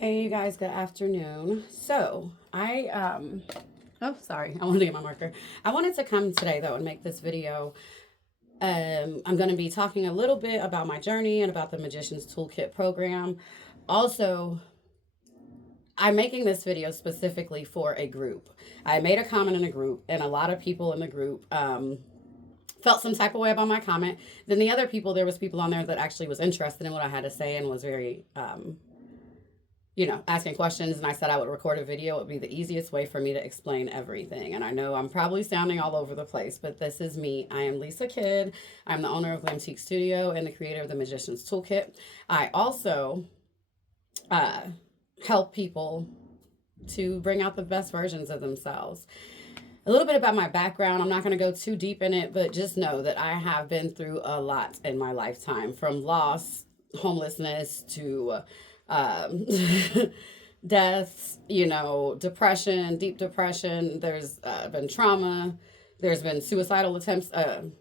Hey, you guys, good afternoon. Oh, sorry, I wanted to get my marker. I wanted to come today though and make this video. I'm going to be talking a little bit about my journey and about the Magician's Toolkit program. Also, I'm making this video specifically for a group. I made a comment in a group, and a lot of people in the group felt some type of way about my comment. Then the other people, there was people on there that actually was interested in what I had to say and was very asking questions. And I said I would record a video. It would be the easiest way for me to explain everything. And I know I'm probably sounding all over the place, but this is me. I am Lisa Kidd. I'm the owner of Glamtique Studio and the creator of the Magician's Toolkit. I also help people to bring out the best versions of themselves. A little bit about my background. I'm not going to go too deep in it, but just know that I have been through a lot in my lifetime, from loss, homelessness, to um, deaths, depression, deep depression. There's been trauma. There's been suicidal attempts. I'm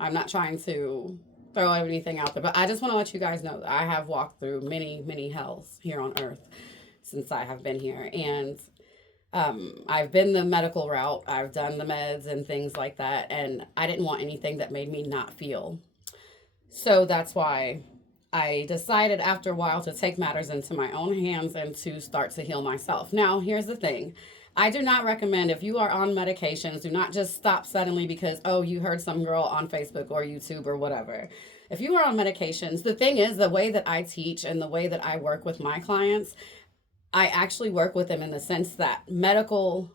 not trying to throw anything out there, but I just want to let you guys know that I have walked through many, many hells here on earth since I have been here. And I've been the medical route, I've done the meds and things like that. And I didn't want anything that made me not feel. So that's why I decided after a while to take matters into my own hands and to start to heal myself. Now, here's the thing. I do not recommend, if you are on medications, do not just stop suddenly because, oh, you heard some girl on Facebook or YouTube or whatever. If you are on medications, the thing is, the way that I teach and the way that I work with my clients, I actually work with them in the sense that medical,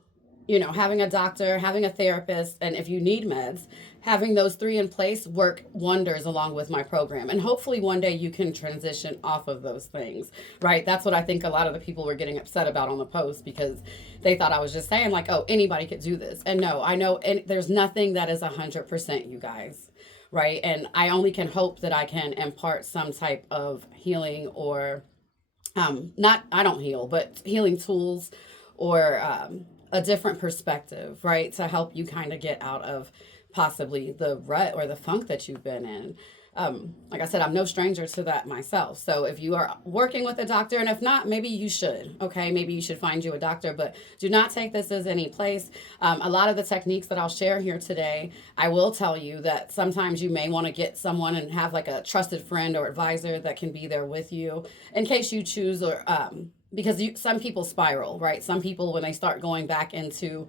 having a doctor, having a therapist, and if you need meds, having those three in place work wonders along with my program. And hopefully one day you can transition off of those things, right? That's what I think a lot of the people were getting upset about on the post, because they thought I was just saying like, oh, anybody could do this. And no, I know there's nothing that is 100%, you guys, right? And I only can hope that I can impart some type of healing or not, I don't heal, but healing tools or a different perspective, right? To help you kind of get out of possibly the rut or the funk that you've been in. Like I said, I'm no stranger to that myself. So if you are working with a doctor, and if not, maybe you should, okay? Maybe you should find you a doctor, but do not take this as any place. A lot of the techniques that I'll share here today, I will tell you that sometimes you may want to get someone and have like a trusted friend or advisor that can be there with you in case you choose, or because some people spiral, right? Some people, when they start going back into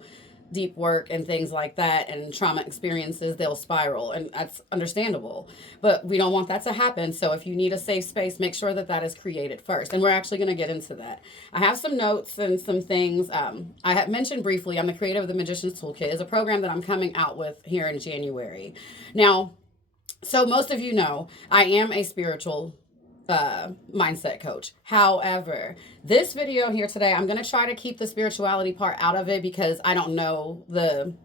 deep work and things like that and trauma experiences, they'll spiral, and that's understandable, but we don't want that to happen. So if you need a safe space, make sure that that is created first, and we're actually going to get into that. I have some notes and some things. I had mentioned briefly, I'm the creator of the Magician's Toolkit. Is a program that I'm coming out with here in January. Now, so most of you know I am a spiritual mindset coach. However, this video here today, I'm going to try to keep the spirituality part out of it because I don't know the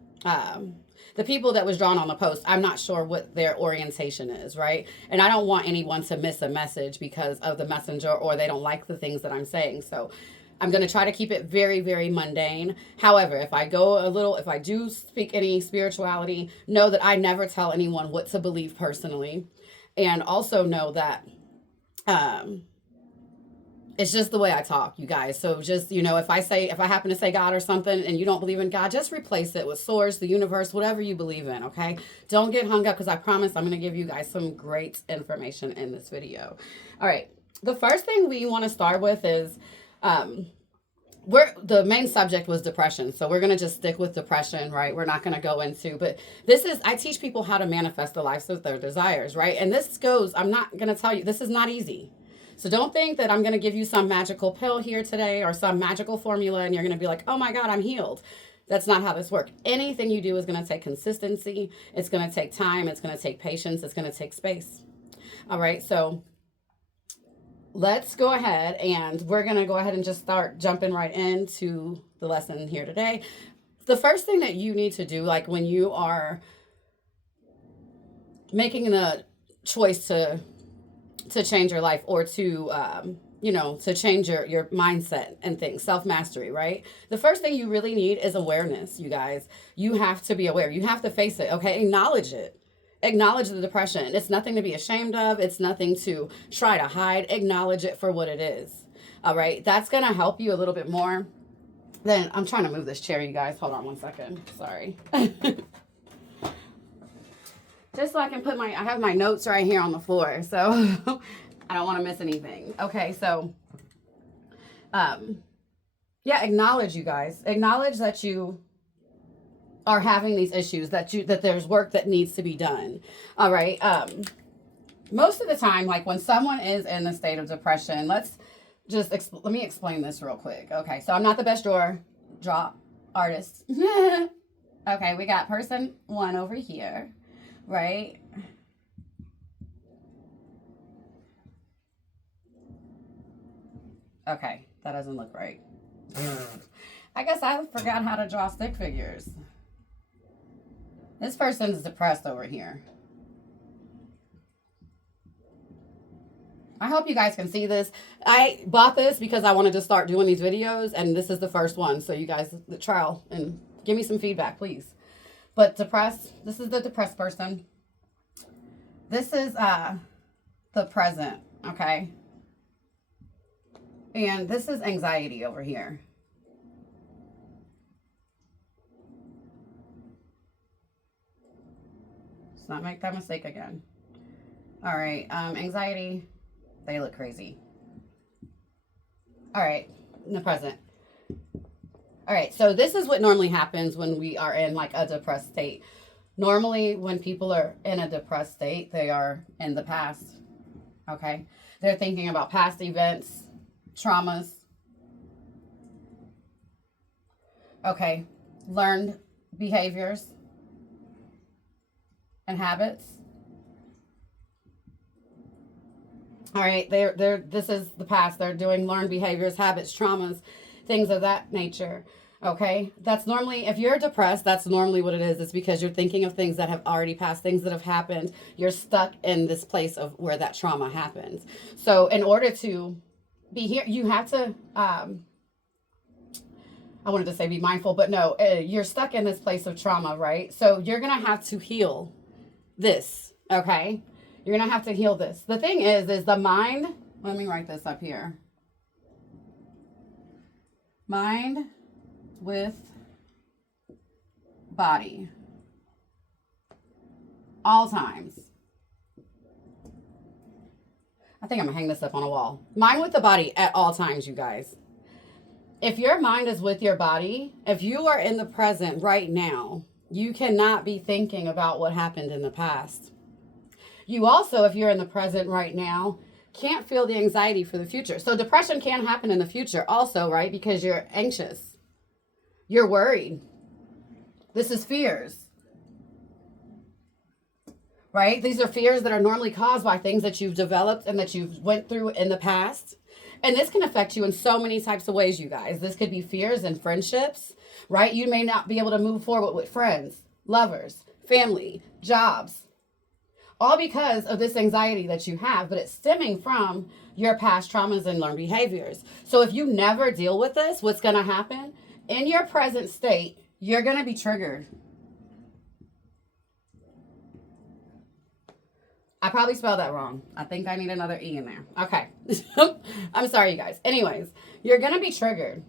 people that was drawn on the post. I'm not sure what their orientation is, right? And I don't want anyone to miss a message because of the messenger, or they don't like the things that I'm saying. So I'm going to try to keep it very, very mundane. However, if I do speak any spirituality, know that I never tell anyone what to believe personally. And also know that um it's just the way I talk, you guys. So just, if I happen to say God or something and you don't believe in God, just replace it with source, the universe, whatever you believe in, okay? Don't get hung up, because I promise I'm going to give you guys some great information in this video. All right. The first thing we want to start with is the main subject was depression. So we're going to just stick with depression, right? We're not going to go into, but I teach people how to manifest the lives of their desires, right? And I'm not going to tell you, this is not easy. So don't think that I'm going to give you some magical pill here today or some magical formula and you're going to be like, oh my God, I'm healed. That's not how this works. Anything you do is going to take consistency. It's going to take time. It's going to take patience. It's going to take space. All right. So let's go ahead, and we're going to go ahead and just start jumping right into the lesson here today. The first thing that you need to do, like when you are making the choice to change your life, or to to change your mindset and things, self-mastery, right? The first thing you really need is awareness, you guys. You have to be aware. You have to face it, okay? Acknowledge it. Acknowledge the depression. It's nothing to be ashamed of. It's nothing to try to hide. Acknowledge it for what it is. All right, that's going to help you a little bit more. Then I'm trying to move this chair, you guys. Hold on one second. Sorry. Just so I can I have my notes right here on the floor. So I don't want to miss anything. Okay, so, yeah, acknowledge, you guys. Acknowledge that you are having these issues, that there's work that needs to be done. All right. Most of the time, like when someone is in a state of depression, let me explain this real quick. Okay, so I'm not the best draw artist. Okay, we got person 1 over here, right? Okay, that doesn't look right. I guess I forgot how to draw stick figures. This person's depressed over here. I hope you guys can see this. I bought this because I wanted to start doing these videos, and this is the first one. So you guys, the trial, and give me some feedback, please. But depressed, this is the depressed person. This is the present, okay? And this is anxiety over here. Let's not make that mistake again. All right, anxiety. They look crazy. All right, in the present. All right, so this is what normally happens when we are in like a depressed state. Normally, when people are in a depressed state, they are in the past, okay? They're thinking about past events, traumas. Okay, learned behaviors and habits. All right, this is the past. They're doing learned behaviors, habits, traumas, things of that nature. Okay, that's normally, if you're depressed, that's normally what it is. It's because you're thinking of things that have already passed, things that have happened. You're stuck in this place of where that trauma happens. So in order to be here, you have to, I wanted to say be mindful, but no, you're stuck in this place of trauma, right? So you're going to have to heal this, okay? You're going to have to heal this. The thing is the mind, let me write this up here. Mind with body. All times. I think I'm going to hang this up on a wall. Mind with the body at all times, you guys. If your mind is with your body, if you are in the present right now, you cannot be thinking about what happened in the past. You also, if you're in the present right now, can't feel the anxiety for the future. So depression can happen in the future also, right? Because you're anxious. You're worried. This is fears. Right? These are fears that are normally caused by things that you've developed and that you've went through in the past. And this can affect you in so many types of ways, you guys. This could be fears in friendships, right? You may not be able to move forward with friends, lovers, family, jobs. All because of this anxiety that you have, but it's stemming from your past traumas and learned behaviors. So if you never deal with this, what's going to happen? In your present state, you're going to be triggered. I probably spelled that wrong. I think I need another E in there. Okay. I'm sorry, you guys. Anyways, you're going to be triggered.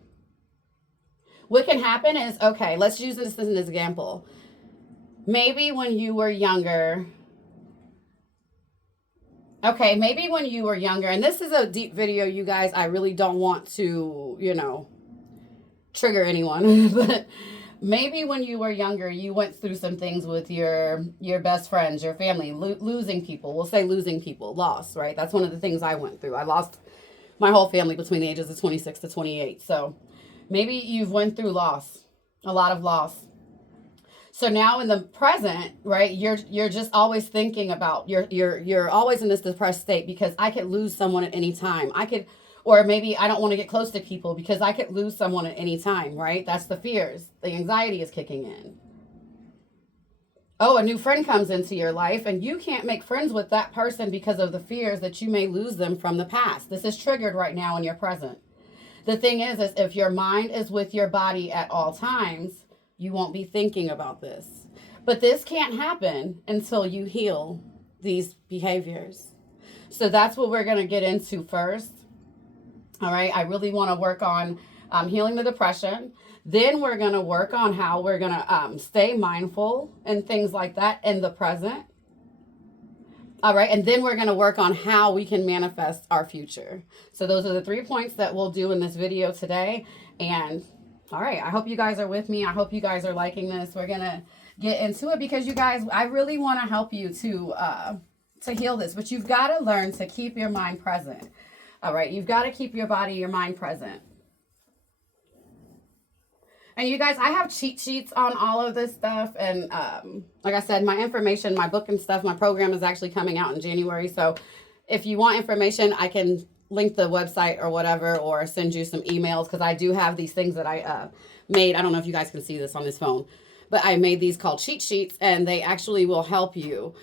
What can happen is, okay, let's use this as an example. Maybe when you were younger... Okay, maybe when you were younger, and this is a deep video, you guys, I really don't want to, trigger anyone, but maybe when you were younger, you went through some things with your best friends, your family, losing people. We'll say losing people, loss, right? That's one of the things I went through. I lost my whole family between the ages of 26 to 28. So maybe you've went through loss, a lot of loss. So now in the present, right, you're just always thinking about, you're always in this depressed state because I could lose someone at any time. Or maybe I don't want to get close to people because I could lose someone at any time, right? That's the fears. The anxiety is kicking in. Oh, a new friend comes into your life and you can't make friends with that person because of the fears that you may lose them from the past. This is triggered right now in your present. The thing is if your mind is with your body at all times, you won't be thinking about this. But this can't happen until you heal these behaviors. So that's what we're going to get into first. All right. I really want to work on healing the depression. Then we're going to work on how we're going to stay mindful and things like that in the present. All right. And then we're going to work on how we can manifest our future. So those are the 3 points that we'll do in this video today. And all right, I hope you guys are with me. I hope you guys are liking this. We're going to get into it because you guys, I really want to help you to heal this, but you've got to learn to keep your mind present. All right. You've got to keep your body, your mind present. And you guys, I have cheat sheets on all of this stuff. And like I said, my information, my book and stuff, my program is actually coming out in January. So if you want information, I can link the website or whatever, or send you some emails, because I do have these things that I made. I don't know if you guys can see this on this phone, but I made these called cheat sheets, and they actually will help you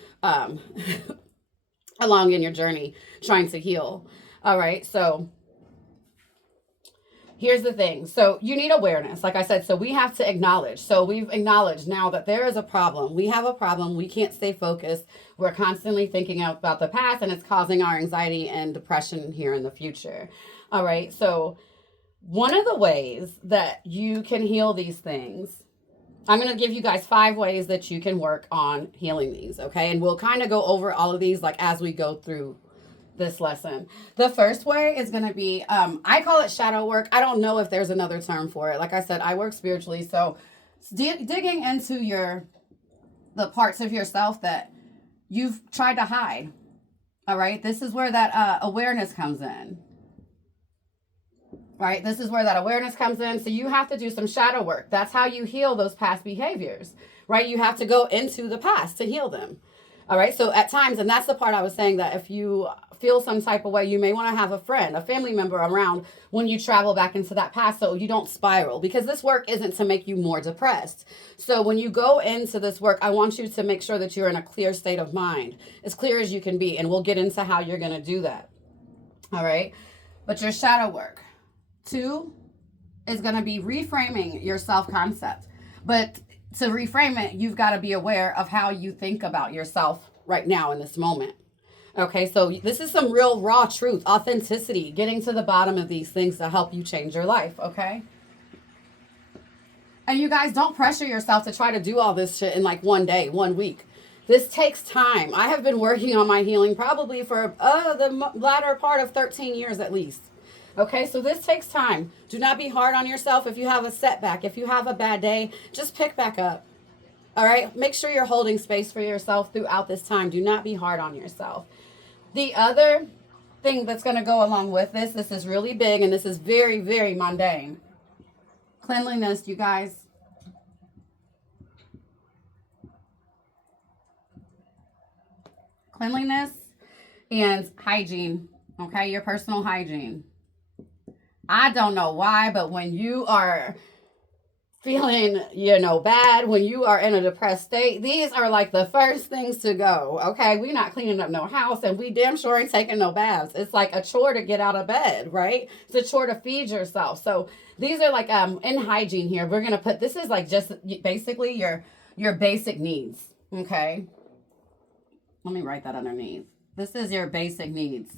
along in your journey trying to heal. All right. So here's the thing. So you need awareness, like I said. So we have to acknowledge. So we've acknowledged now that there is a problem. We have a problem. We can't stay focused. We're constantly thinking about the past, and it's causing our anxiety and depression here in the future. All right. So one of the ways that you can heal these things, I'm going to give you guys 5 ways that you can work on healing these. Okay. And we'll kind of go over all of these like as we go through this lesson. The first way is going to be, I call it shadow work. I don't know if there's another term for it. Like I said, I work spiritually. So digging into the parts of yourself that you've tried to hide. All right. This is where that awareness comes in. Right. This is where that awareness comes in. So you have to do some shadow work. That's how you heal those past behaviors, right? You have to go into the past to heal them. All right. So at times, and that's the part I was saying, that if you feel some type of way, you may want to have a friend, a family member around when you travel back into that past, so you don't spiral, because this work isn't to make you more depressed. So when you go into this work, I want you to make sure that you're in a clear state of mind, as clear as you can be. And we'll get into how you're going to do that. All right. But your shadow work. 2 is going to be reframing your self-concept. But to reframe it, you've got to be aware of how you think about yourself right now in this moment. Okay, so this is some real raw truth, authenticity, getting to the bottom of these things to help you change your life, okay? And you guys, don't pressure yourself to try to do all this shit in like one day, 1 week. This takes time. I have been working on my healing probably for the latter part of 13 years at least. Okay, so this takes time. Do not be hard on yourself. If you have a setback, if you have a bad day, just pick back up. All right, make sure you're holding space for yourself throughout this time. Do not be hard on yourself. The other thing that's going to go along with this is really big, and this is very, very mundane. Cleanliness, you guys. Cleanliness and hygiene, okay? Your personal hygiene. I don't know why, but when you are feeling, bad, when you are in a depressed state, these are like the first things to go. Okay, we not cleaning up no house, and we damn sure ain't taking no baths. It's like a chore to get out of bed, right? It's a chore to feed yourself. So these are like in hygiene here. We're gonna put, this is like just basically your basic needs. Okay, let me write that underneath. This is your basic needs,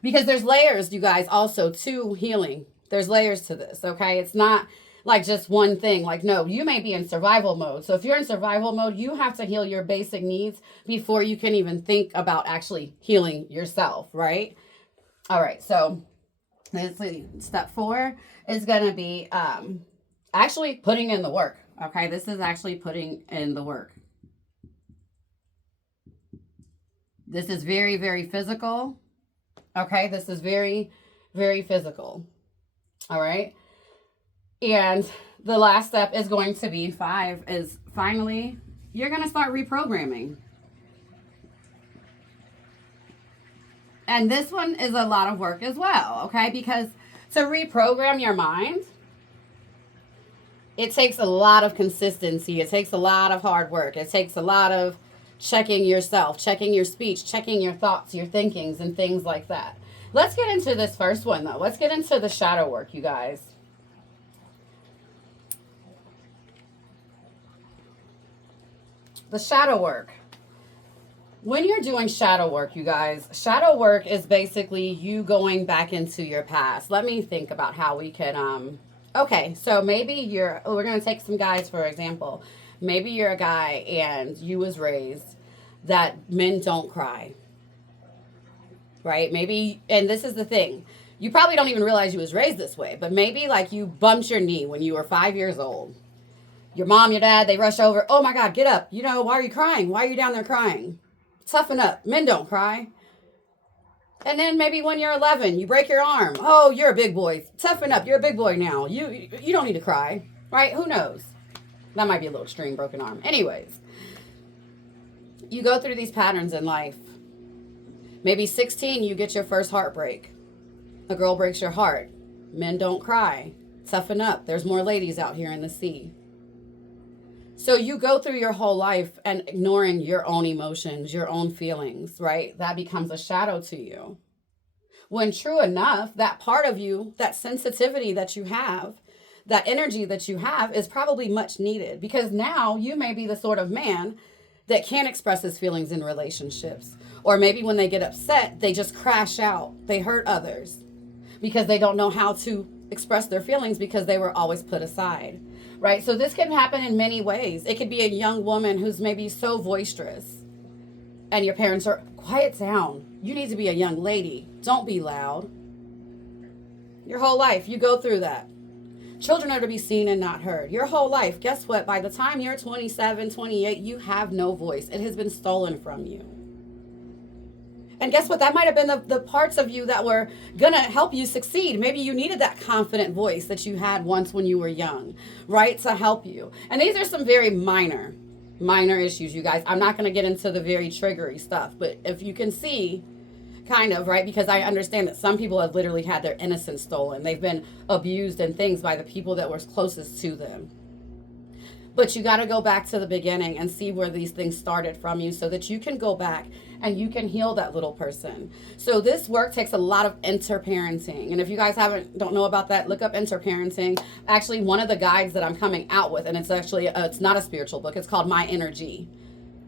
because there's layers, you guys, also to healing. There's layers to this, okay? It's not like just one thing. Like, no, you may be in survival mode. So if you're in survival mode, you have to heal your basic needs before you can even think about actually healing yourself, right? All right, so let's see. Step 4 is going to be actually putting in the work, okay? This is actually putting in the work. This is very, very physical, okay? This is very, very physical. All right. And the last step is going to be 5, is finally, you're going to start reprogramming. And this one is a lot of work as well, okay? Because to reprogram your mind, it takes a lot of consistency. It takes a lot of hard work. It takes a lot of checking yourself, checking your speech, checking your thoughts, your thinkings, and things like that. Let's get into this first one, though. Let's get into the shadow work, you guys. The shadow work. When you're doing shadow work, you guys, shadow work is basically you going back into your past. Let me think about how we can okay, so maybe we're going to take some guys for example. Maybe you're a guy and you was raised that men don't cry, right? Maybe, and this is the thing. You probably don't even realize you was raised this way, but maybe like you bumped your knee when you were 5 years old. Your mom, your dad, they rush over. Oh my God, get up. You know, why are you crying? Why are you down there crying? Toughen up. Men don't cry. And then maybe when you're 11, you break your arm. Oh, you're a big boy. Toughen up. You're a big boy now. You don't need to cry, right? Who knows? That might be a little extreme, broken arm. Anyways, you go through these patterns in life. Maybe 16, you get your first heartbreak. A girl breaks your heart. Men don't cry. Toughen up. There's more ladies out here in the sea. So you go through your whole life and ignoring your own emotions, your own feelings, right? That becomes a shadow to you. When true enough, that part of you, that sensitivity that you have, that energy that you have is probably much needed, because now you may be the sort of man that can't express his feelings in relationships. Or maybe when they get upset, they just crash out. They hurt others because they don't know how to express their feelings because they were always put aside. Right? So this can happen in many ways. It could be a young woman who's maybe so boisterous and your parents are, quiet down. You need to be a young lady. Don't be loud. Your whole life, you go through that. Children are to be seen and not heard. Your whole life, guess what? By the time you're 27, 28, you have no voice. It has been stolen from you. And guess what? That might have been the parts of you that were going to help you succeed. Maybe you needed that confident voice that you had once when you were young, right? To help you. And these are some very minor issues, you guys. I'm not going to get into the very triggery stuff, but if you can see, kind of, right? Because I understand that some people have literally had their innocence stolen. They've been abused and things by the people that were closest to them. But you got to go back to the beginning and see where these things started from you so that you can go back and you can heal that little person. So this work takes a lot of interparenting. And if you guys don't know about that, look up interparenting. Actually, one of the guides that I'm coming out with, and it's actually, it's not a spiritual book. It's called My Energy,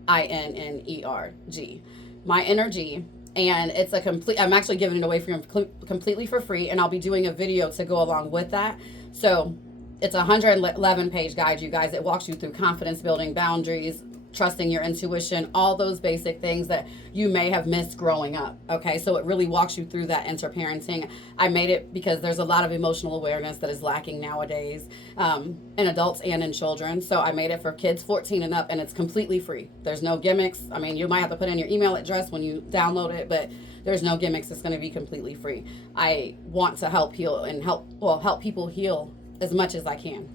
INNERG, My Energy. And it's I'm actually giving it away for you completely for free. And I'll be doing a video to go along with that. So it's a 111 page guide, you guys. It walks you through confidence building, boundaries, trusting your intuition, all those basic things that you may have missed growing up. Okay, so it really walks you through that interparenting. I made it because there's a lot of emotional awareness that is lacking nowadays in adults and in children. So I made it for kids 14 and up, and it's completely free. There's no gimmicks. I mean, you might have to put in your email address when you download it, but there's no gimmicks. It's going to be completely free. I want to help heal and help people heal as much as I can.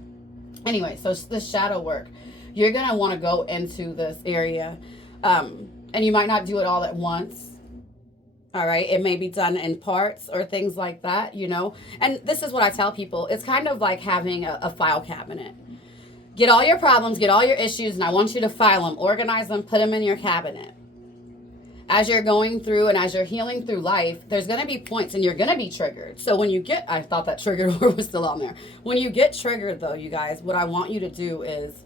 Anyway, so this shadow work, you're going to want to go into this area, and you might not do it all at once. All right. It may be done in parts or things like that, you know, and this is what I tell people. It's kind of like having a file cabinet. Get all your problems, get all your issues, and I want you to file them, organize them, put them in your cabinet. As you're going through and as you're healing through life, there's going to be points and you're going to be triggered. So when you get, I thought that triggered word was still on there. When you get triggered though, you guys, what I want you to do is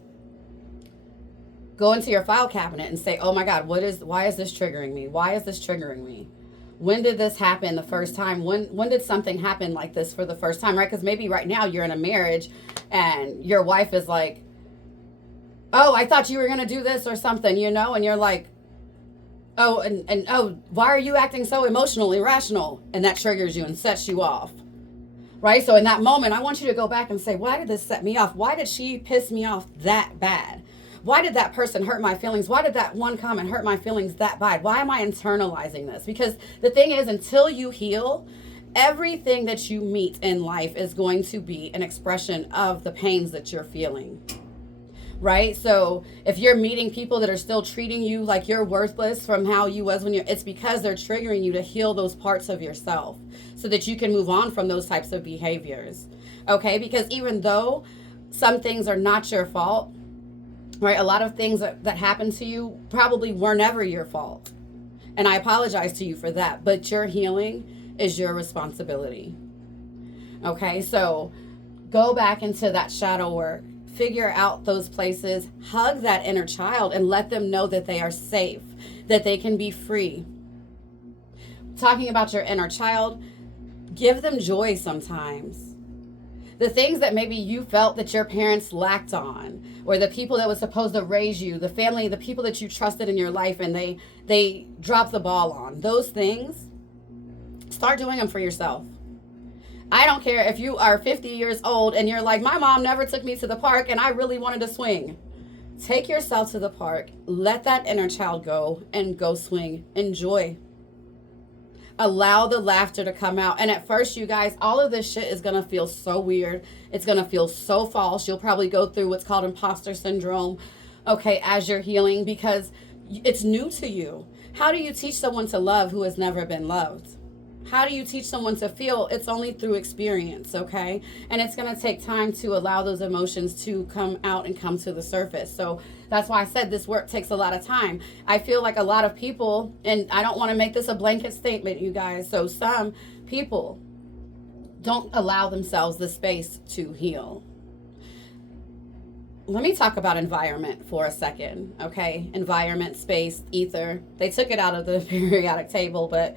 go into your file cabinet and say, oh my God, why is this triggering me? Why is this triggering me? When did this happen the first time? When did something happen like this for the first time, right? Because maybe right now you're in a marriage and your wife is like, oh, I thought you were going to do this or something, you know? And you're like, oh, and oh, why are you acting so emotional, irrational? And that triggers you and sets you off, right? So in that moment, I want you to go back and say, why did this set me off? Why did she piss me off that bad? Why did that person hurt my feelings? Why did that one comment hurt my feelings that bad? Why am I internalizing this? Because the thing is, until you heal, everything that you meet in life is going to be an expression of the pains that you're feeling. Right? So if you're meeting people that are still treating you like you're worthless from how you was when it's because they're triggering you to heal those parts of yourself so that you can move on from those types of behaviors. Okay? Because even though some things are not your fault, right? A lot of things that happened to you probably were never your fault. And I apologize to you for that, but your healing is your responsibility. Okay? So go back into that shadow work. Figure out those places, hug that inner child and let them know that they are safe, that they can be free. Talking about your inner child, give them joy sometimes. The things that maybe you felt that your parents lacked on, or the people that were supposed to raise you, the family, the people that you trusted in your life, and they dropped the ball on, those things, start doing them for yourself. I don't care if you are 50 years old and you're like, my mom never took me to the park and I really wanted to swing. Take yourself to the park, let that inner child go, and go swing. Enjoy. Allow the laughter to come out. And at first, you guys, all of this shit is going to feel so weird. It's going to feel so false. You'll probably go through what's called imposter syndrome, okay, as you're healing, because it's new to you. How do you teach someone to love who has never been loved? How do you teach someone to feel? It's only through experience, okay? And it's going to take time to allow those emotions to come out and come to the surface. So that's why I said this work takes a lot of time. I feel like a lot of people, and I don't want to make this a blanket statement, you guys. So some people don't allow themselves the space to heal. Let me talk about environment for a second, okay? Environment, space, ether. They took it out of the periodic table, but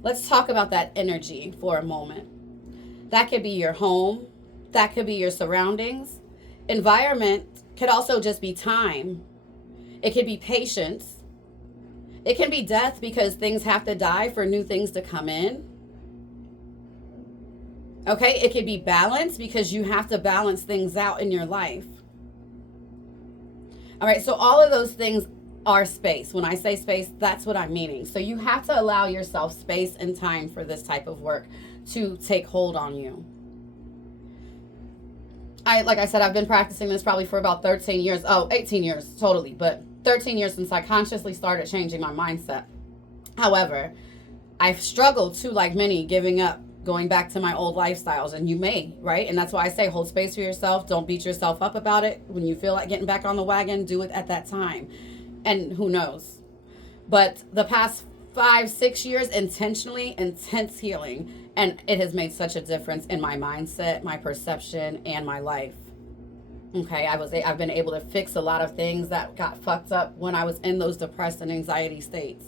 let's talk about that energy for a moment. That could be your home. That could be your surroundings. Environment could also just be time. It could be patience. It can be death because things have to die for new things to come in. Okay, it could be balance because you have to balance things out in your life. All right, so all of those things are space. When I say space, that's what I'm meaning. So you have to allow yourself space and time for this type of work to take hold on you. Like I said, I've been practicing this probably for about 18 years totally, but 13 years since I consciously started changing my mindset. However, I've struggled too, like many, giving up, going back to my old lifestyles, and you may, right? And that's why I say hold space for yourself. Don't beat yourself up about it. When you feel like getting back on the wagon, do it at that time. And who knows? But the past 5-6 years, intentionally intense healing, and it has made such a difference in my mindset, my perception, and my life. Okay, I've been able to fix a lot of things that got fucked up when I was in those depressed and anxiety states.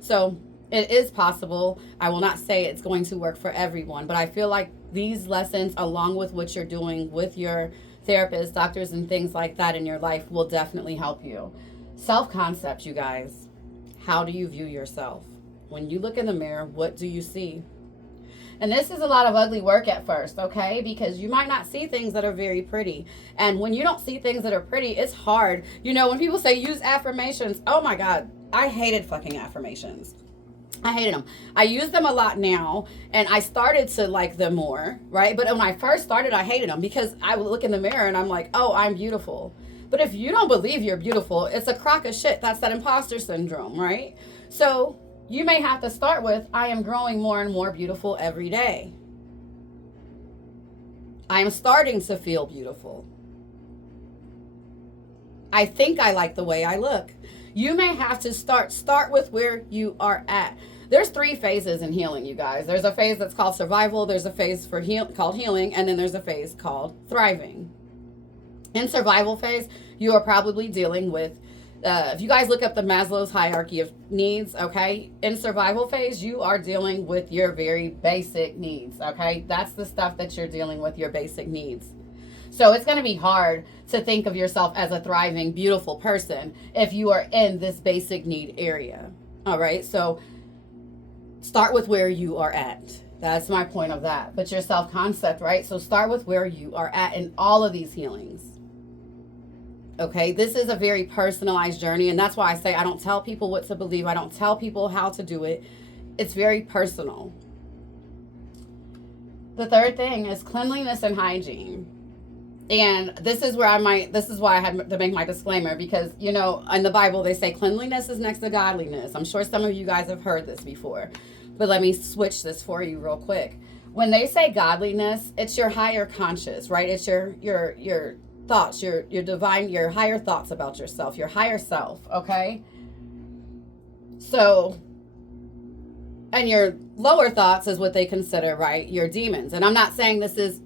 So it is possible. I will not say it's going to work for everyone, but I feel like these lessons, along with what you're doing with your therapists, doctors, and things like that in your life, will definitely help you. Self-concept, you guys. How do you view yourself? When you look in the mirror, what do you see? And this is a lot of ugly work at first, okay? Because you might not see things that are very pretty. And when you don't see things that are pretty, it's hard. You know, when people say use affirmations, oh my God, I hated fucking affirmations. I hated them. I use them a lot now, and I started to like them more, right? But when I first started, I hated them because I would look in the mirror and I'm like, oh, I'm beautiful. But if you don't believe you're beautiful, it's a crock of shit. That's that imposter syndrome, right? So you may have to start with, I am growing more and more beautiful every day. I am starting to feel beautiful. I think I like the way I look. You may have to start with where you are at. There's 3 phases in healing, you guys. There's a phase that's called survival. There's a phase called healing. And then there's a phase called thriving. In survival phase, you are probably dealing with, if you guys look up the Maslow's hierarchy of needs, okay, in survival phase, you are dealing with your very basic needs, okay? That's the stuff that you're dealing with, your basic needs. So it's going to be hard to think of yourself as a thriving, beautiful person if you are in this basic need area, all right? So start with where you are at. That's my point of that. But your self-concept, right? So start with where you are at in all of these healings. Okay, this is a very personalized journey, and that's why I say I don't tell people what to believe. I don't tell people how to do it. It's very personal. The third thing is cleanliness and hygiene. And this is why I had to make my disclaimer, because, you know, in the Bible, they say cleanliness is next to godliness. I'm sure some of you guys have heard this before, but let me switch this for you real quick. When they say godliness, it's your higher conscious, right? It's your thoughts, your divine, your higher thoughts about yourself, your higher self, okay? So, and your lower thoughts is what they consider, right, your demons. And I'm not saying this is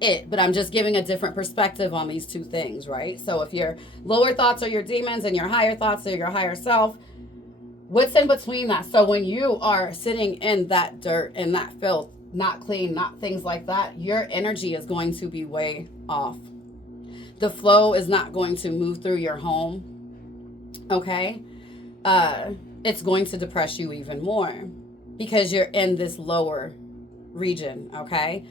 it, but I'm just giving a different perspective on these 2 things, right? So if your lower thoughts are your demons and your higher thoughts are your higher self, What's in between that? So when you are sitting in that dirt, in that filth, not clean, not things like that, your energy is going to be way off. The flow is not going to move through your home. Okay? uh, it's going to depress you even more because you're in this lower region, okay?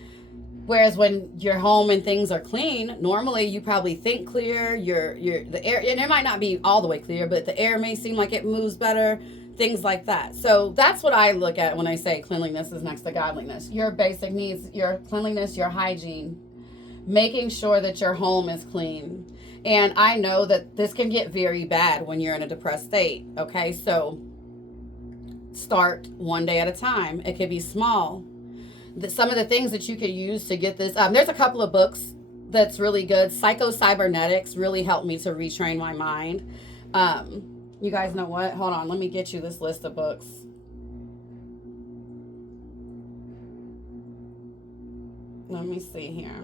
Whereas when your home and things are clean, normally you probably think clear. You're the air, and it might not be all the way clear, but the air may seem like it moves better. Things like that. So that's what I look at when I say cleanliness is next to godliness. Your basic needs, your cleanliness, your hygiene, making sure that your home is clean. And I know that this can get very bad when you're in a depressed state. Okay, so start one day at a time. It could be small. Some of the things that you could use to get this, there's a couple of books that's really good. Psycho Cybernetics really helped me to retrain my mind. You guys know what? Hold on, let me get you this list of books. Let me see here.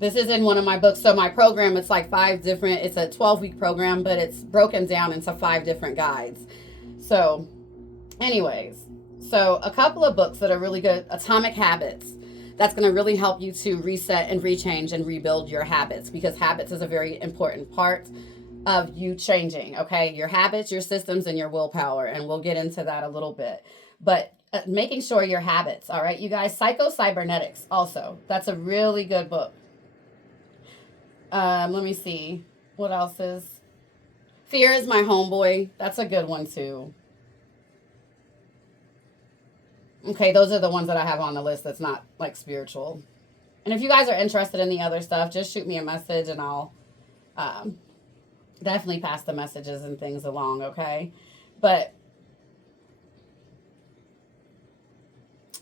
This is in one of my books. So my program, it's like it's a 12-week program, but it's broken down into 5 different guides. So anyways, so a couple of books that are really good. Atomic Habits. That's going to really help you to reset and rechange and rebuild your habits, because habits is a very important part of you changing, okay? Your habits, your systems, and your willpower. And we'll get into that a little bit. But making sure your habits, all right, you guys. Psycho Cybernetics also. That's a really good book. Let me see. What else is? Fear is My Homeboy. That's a good one too. Okay, those are the ones that I have on the list that's not like spiritual. And if you guys are interested in the other stuff, just shoot me a message and I'll um, definitely pass the messages and things along, okay? But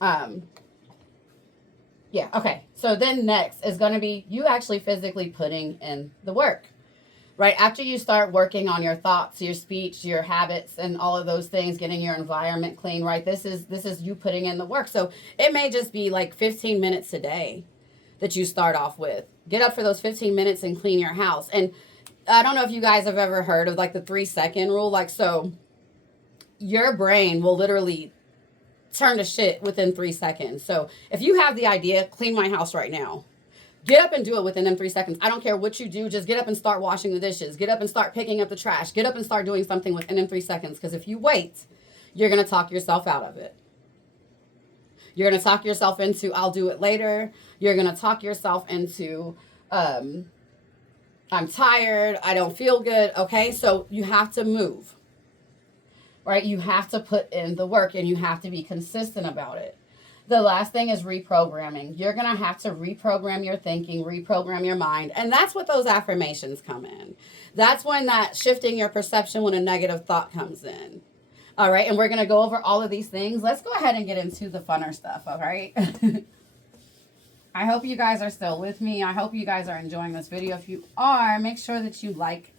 um, yeah, okay. So then next is going to be you actually physically putting in the work. Right after you start working on your thoughts, your speech, your habits, and all of those things, getting your environment clean, right? This is you putting in the work. So it may just be like 15 minutes a day that you start off with. Get up for those 15 minutes and clean your house. And I don't know if you guys have ever heard of like the 3-second rule. Like, so your brain will literally turn to shit within 3 seconds. So if you have the idea, clean my house right now, get up and do it within them 3 seconds. I don't care what you do. Just get up and start washing the dishes. Get up and start picking up the trash. Get up and start doing something within them 3 seconds. Because if you wait, you're going to talk yourself out of it. You're going to talk yourself into, I'll do it later. You're going to talk yourself into, I'm tired. I don't feel good. Okay. So you have to move, right? You have to put in the work and you have to be consistent about it. The last thing is reprogramming. You're going to have to reprogram your thinking, reprogram your mind. And that's what those affirmations come in. That's when that shifting your perception when a negative thought comes in. All right. And we're going to go over all of these things. Let's go ahead and get into the funner stuff. All right. I hope you guys are still with me. I hope you guys are enjoying this video. If you are, make sure that you like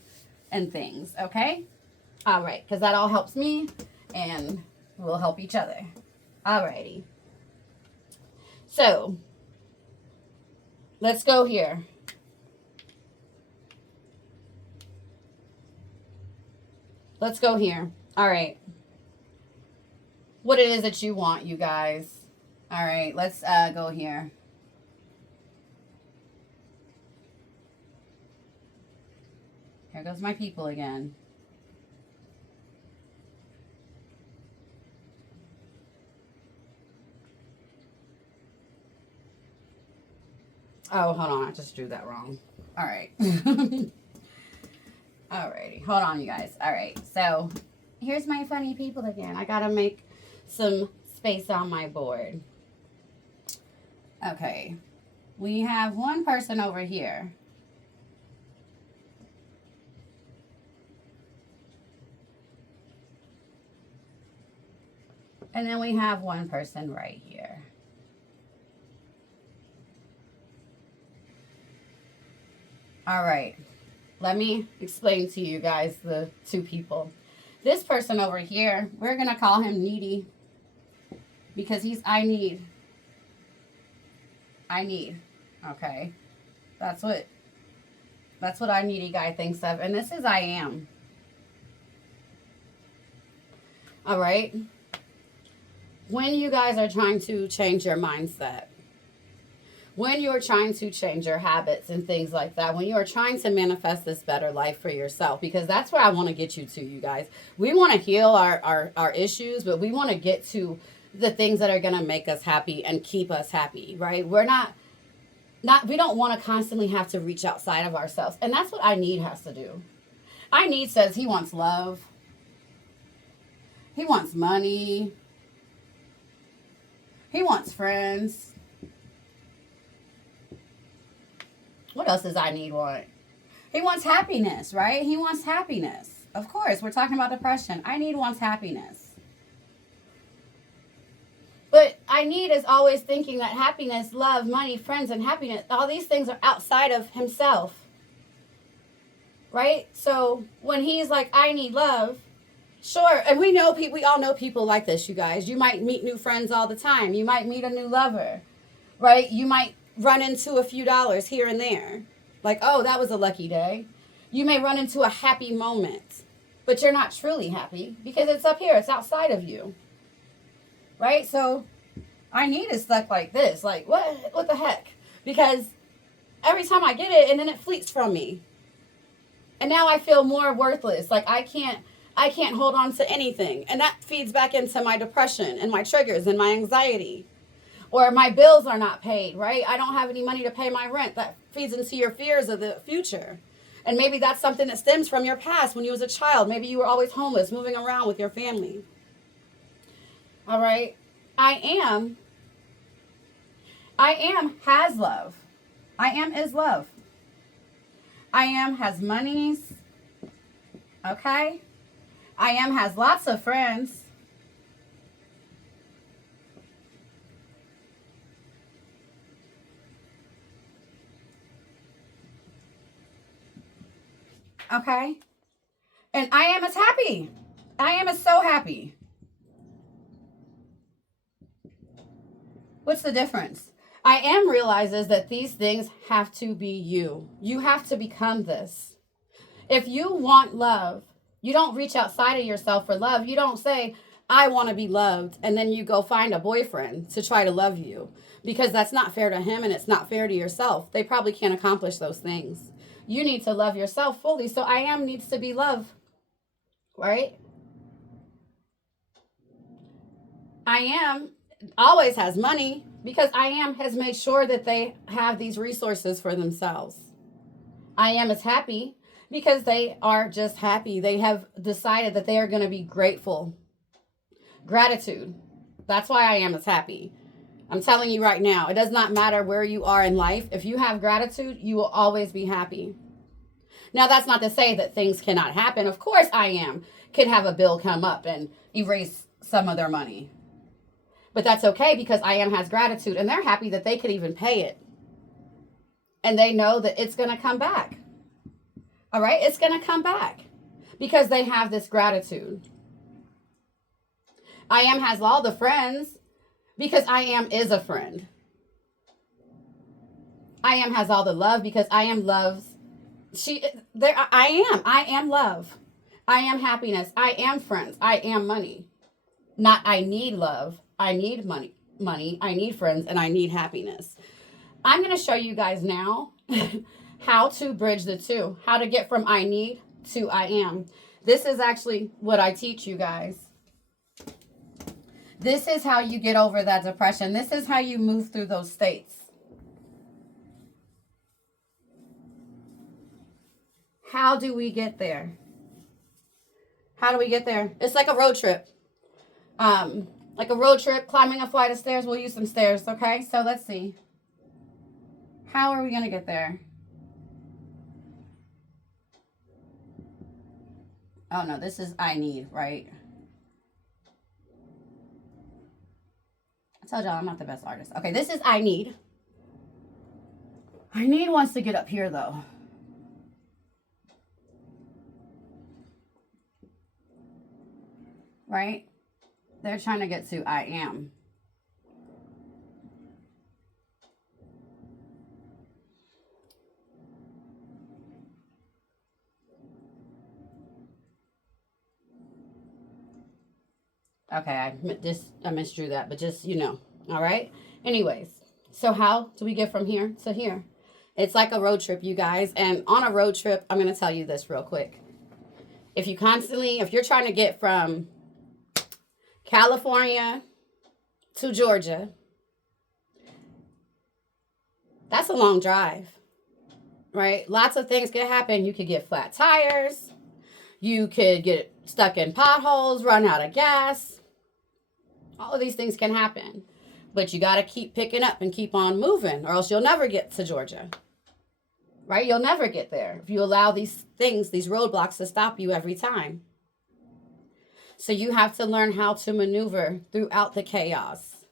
and things. Okay. All right. Because that all helps me and we'll help each other. All righty. So, let's go here. Let's go here. All right. What it is that you want, you guys. All right, let's go here. Here goes my people again. Oh, hold on. I just drew that wrong. All right. Alrighty. Hold on, you guys. All right. So here's my funny people again. I got to make some space on my board. Okay. We have one person over here. And then we have one person right here. All right. Let me explain to you guys the 2 people. This person over here, we're going to call him Needy because he's I need. Okay. That's what our needy guy thinks of. And this is I am. All right. When you guys are trying to change your mindset, when you're trying to change your habits and things like that, when you are trying to manifest this better life for yourself, because that's where I want to get you to, you guys. We want to heal our issues, but we want to get to the things that are going to make us happy and keep us happy, right? We're not we don't want to constantly have to reach outside of ourselves. And that's what I need has to do. I need says he wants love. He wants money. He wants friends. What else does I need want? He wants happiness, right? He wants happiness. Of course, we're talking about depression. I need wants happiness. But I need is always thinking that happiness, love, money, friends, and happiness, all these things are outside of himself. Right? So when he's like, I need love, sure. And we all know people like this, you guys. You might meet new friends all the time. You might meet a new lover, right? You might run into a few dollars here and there. Like, oh, that was a lucky day. You may run into a happy moment, but you're not truly happy because it's up here. It's outside of you. Right? So I need is stuck like this. Like, what the heck? Because every time I get it and then it fleets from me. And now I feel more worthless. Like I can't hold on to anything. And that feeds back into my depression and my triggers and my anxiety. Or my bills are not paid, right? I don't have any money to pay my rent. That feeds into your fears of the future. And maybe that's something that stems from your past when you was a child. Maybe you were always homeless, moving around with your family. All right. I am has love. I am is love. I am has monies. Okay. I am has lots of friends. Okay. And I am is happy. I am is so happy. What's the difference? I am realizes that these things have to be you. You have to become this. If you want love, you don't reach outside of yourself for love. You don't say, I want to be loved, and then you go find a boyfriend to try to love you. Because that's not fair to him and it's not fair to yourself. They probably can't accomplish those things. You need to love yourself fully. So I am needs to be love. Right? I am always has money because I am has made sure that they have these resources for themselves. I am is happy because they are just happy. They have decided that they are going to be grateful. Gratitude. That's why I am is happy. I'm telling you right now, it does not matter where you are in life. If you have gratitude, you will always be happy. Now, that's not to say that things cannot happen. Of course, I am can have a bill come up and erase some of their money. But that's okay because I am has gratitude and they're happy that they could even pay it. And they know that it's going to come back. All right? It's going to come back because they have this gratitude. I am has all the friends because I am is a friend. I am has all the love because I am loves. I am love. I am happiness. I am friends. I am money. Not I need love. I need money. I need friends and I need happiness. I'm going to show you guys now how to bridge the two, how to get from I need to I am. This is actually what I teach you guys. This is how you get over that depression. This is how you move through those states. How do we get there? How do we get there? It's like a road trip. Like a road trip, climbing a flight of stairs. We'll use some stairs, okay? So let's see. How are we going to get there? Oh, no, this is I need, right? I told y'all I'm not the best artist. Okay, this is I need. I need wants to get up here, though. Right? They're trying to get to I am. Okay, I misdrew that, but just, all right? Anyways, so how do we get from here to here? It's like a road trip, you guys. And on a road trip, I'm going to tell you this real quick. If you're trying to get from California to Georgia, that's a long drive, right? Lots of things could happen. You could get flat tires. You could get stuck in potholes, run out of gas. All of these things can happen. But you got to keep picking up and keep on moving, or else you'll never get to Georgia. Right? You'll never get there if you allow these things, these roadblocks to stop you every time. So you have to learn how to maneuver throughout the chaos.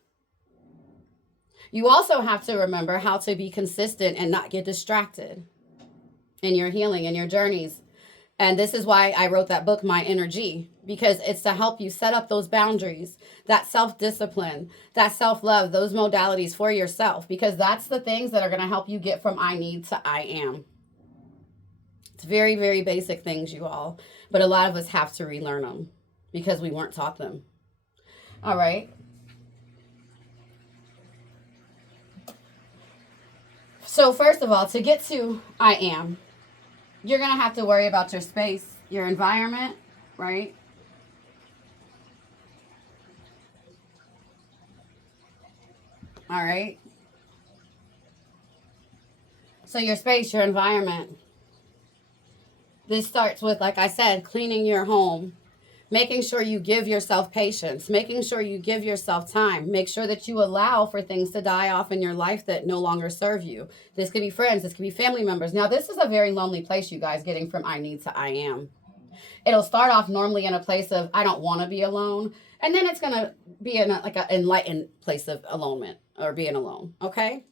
You also have to remember how to be consistent and not get distracted in your healing and your journeys. And this is why I wrote that book, My Energy, because it's to help you set up those boundaries, that self-discipline, that self-love, those modalities for yourself, because that's the things that are going to help you get from I need to I am. It's very, very basic things, you all. But a lot of us have to relearn them because we weren't taught them. All right. So first of all, to get to I am, you're going to have to worry about your space, your environment, right? All right. So your space, your environment. This starts with, like I said, cleaning your home, making sure you give yourself patience, making sure you give yourself time, make sure that you allow for things to die off in your life that no longer serve you. This could be friends, this could be family members. Now, this is a very lonely place, you guys, getting from I need to I am. It'll start off normally in a place of I don't want to be alone, and then it's going to be in an enlightened place of alonement or being alone, okay?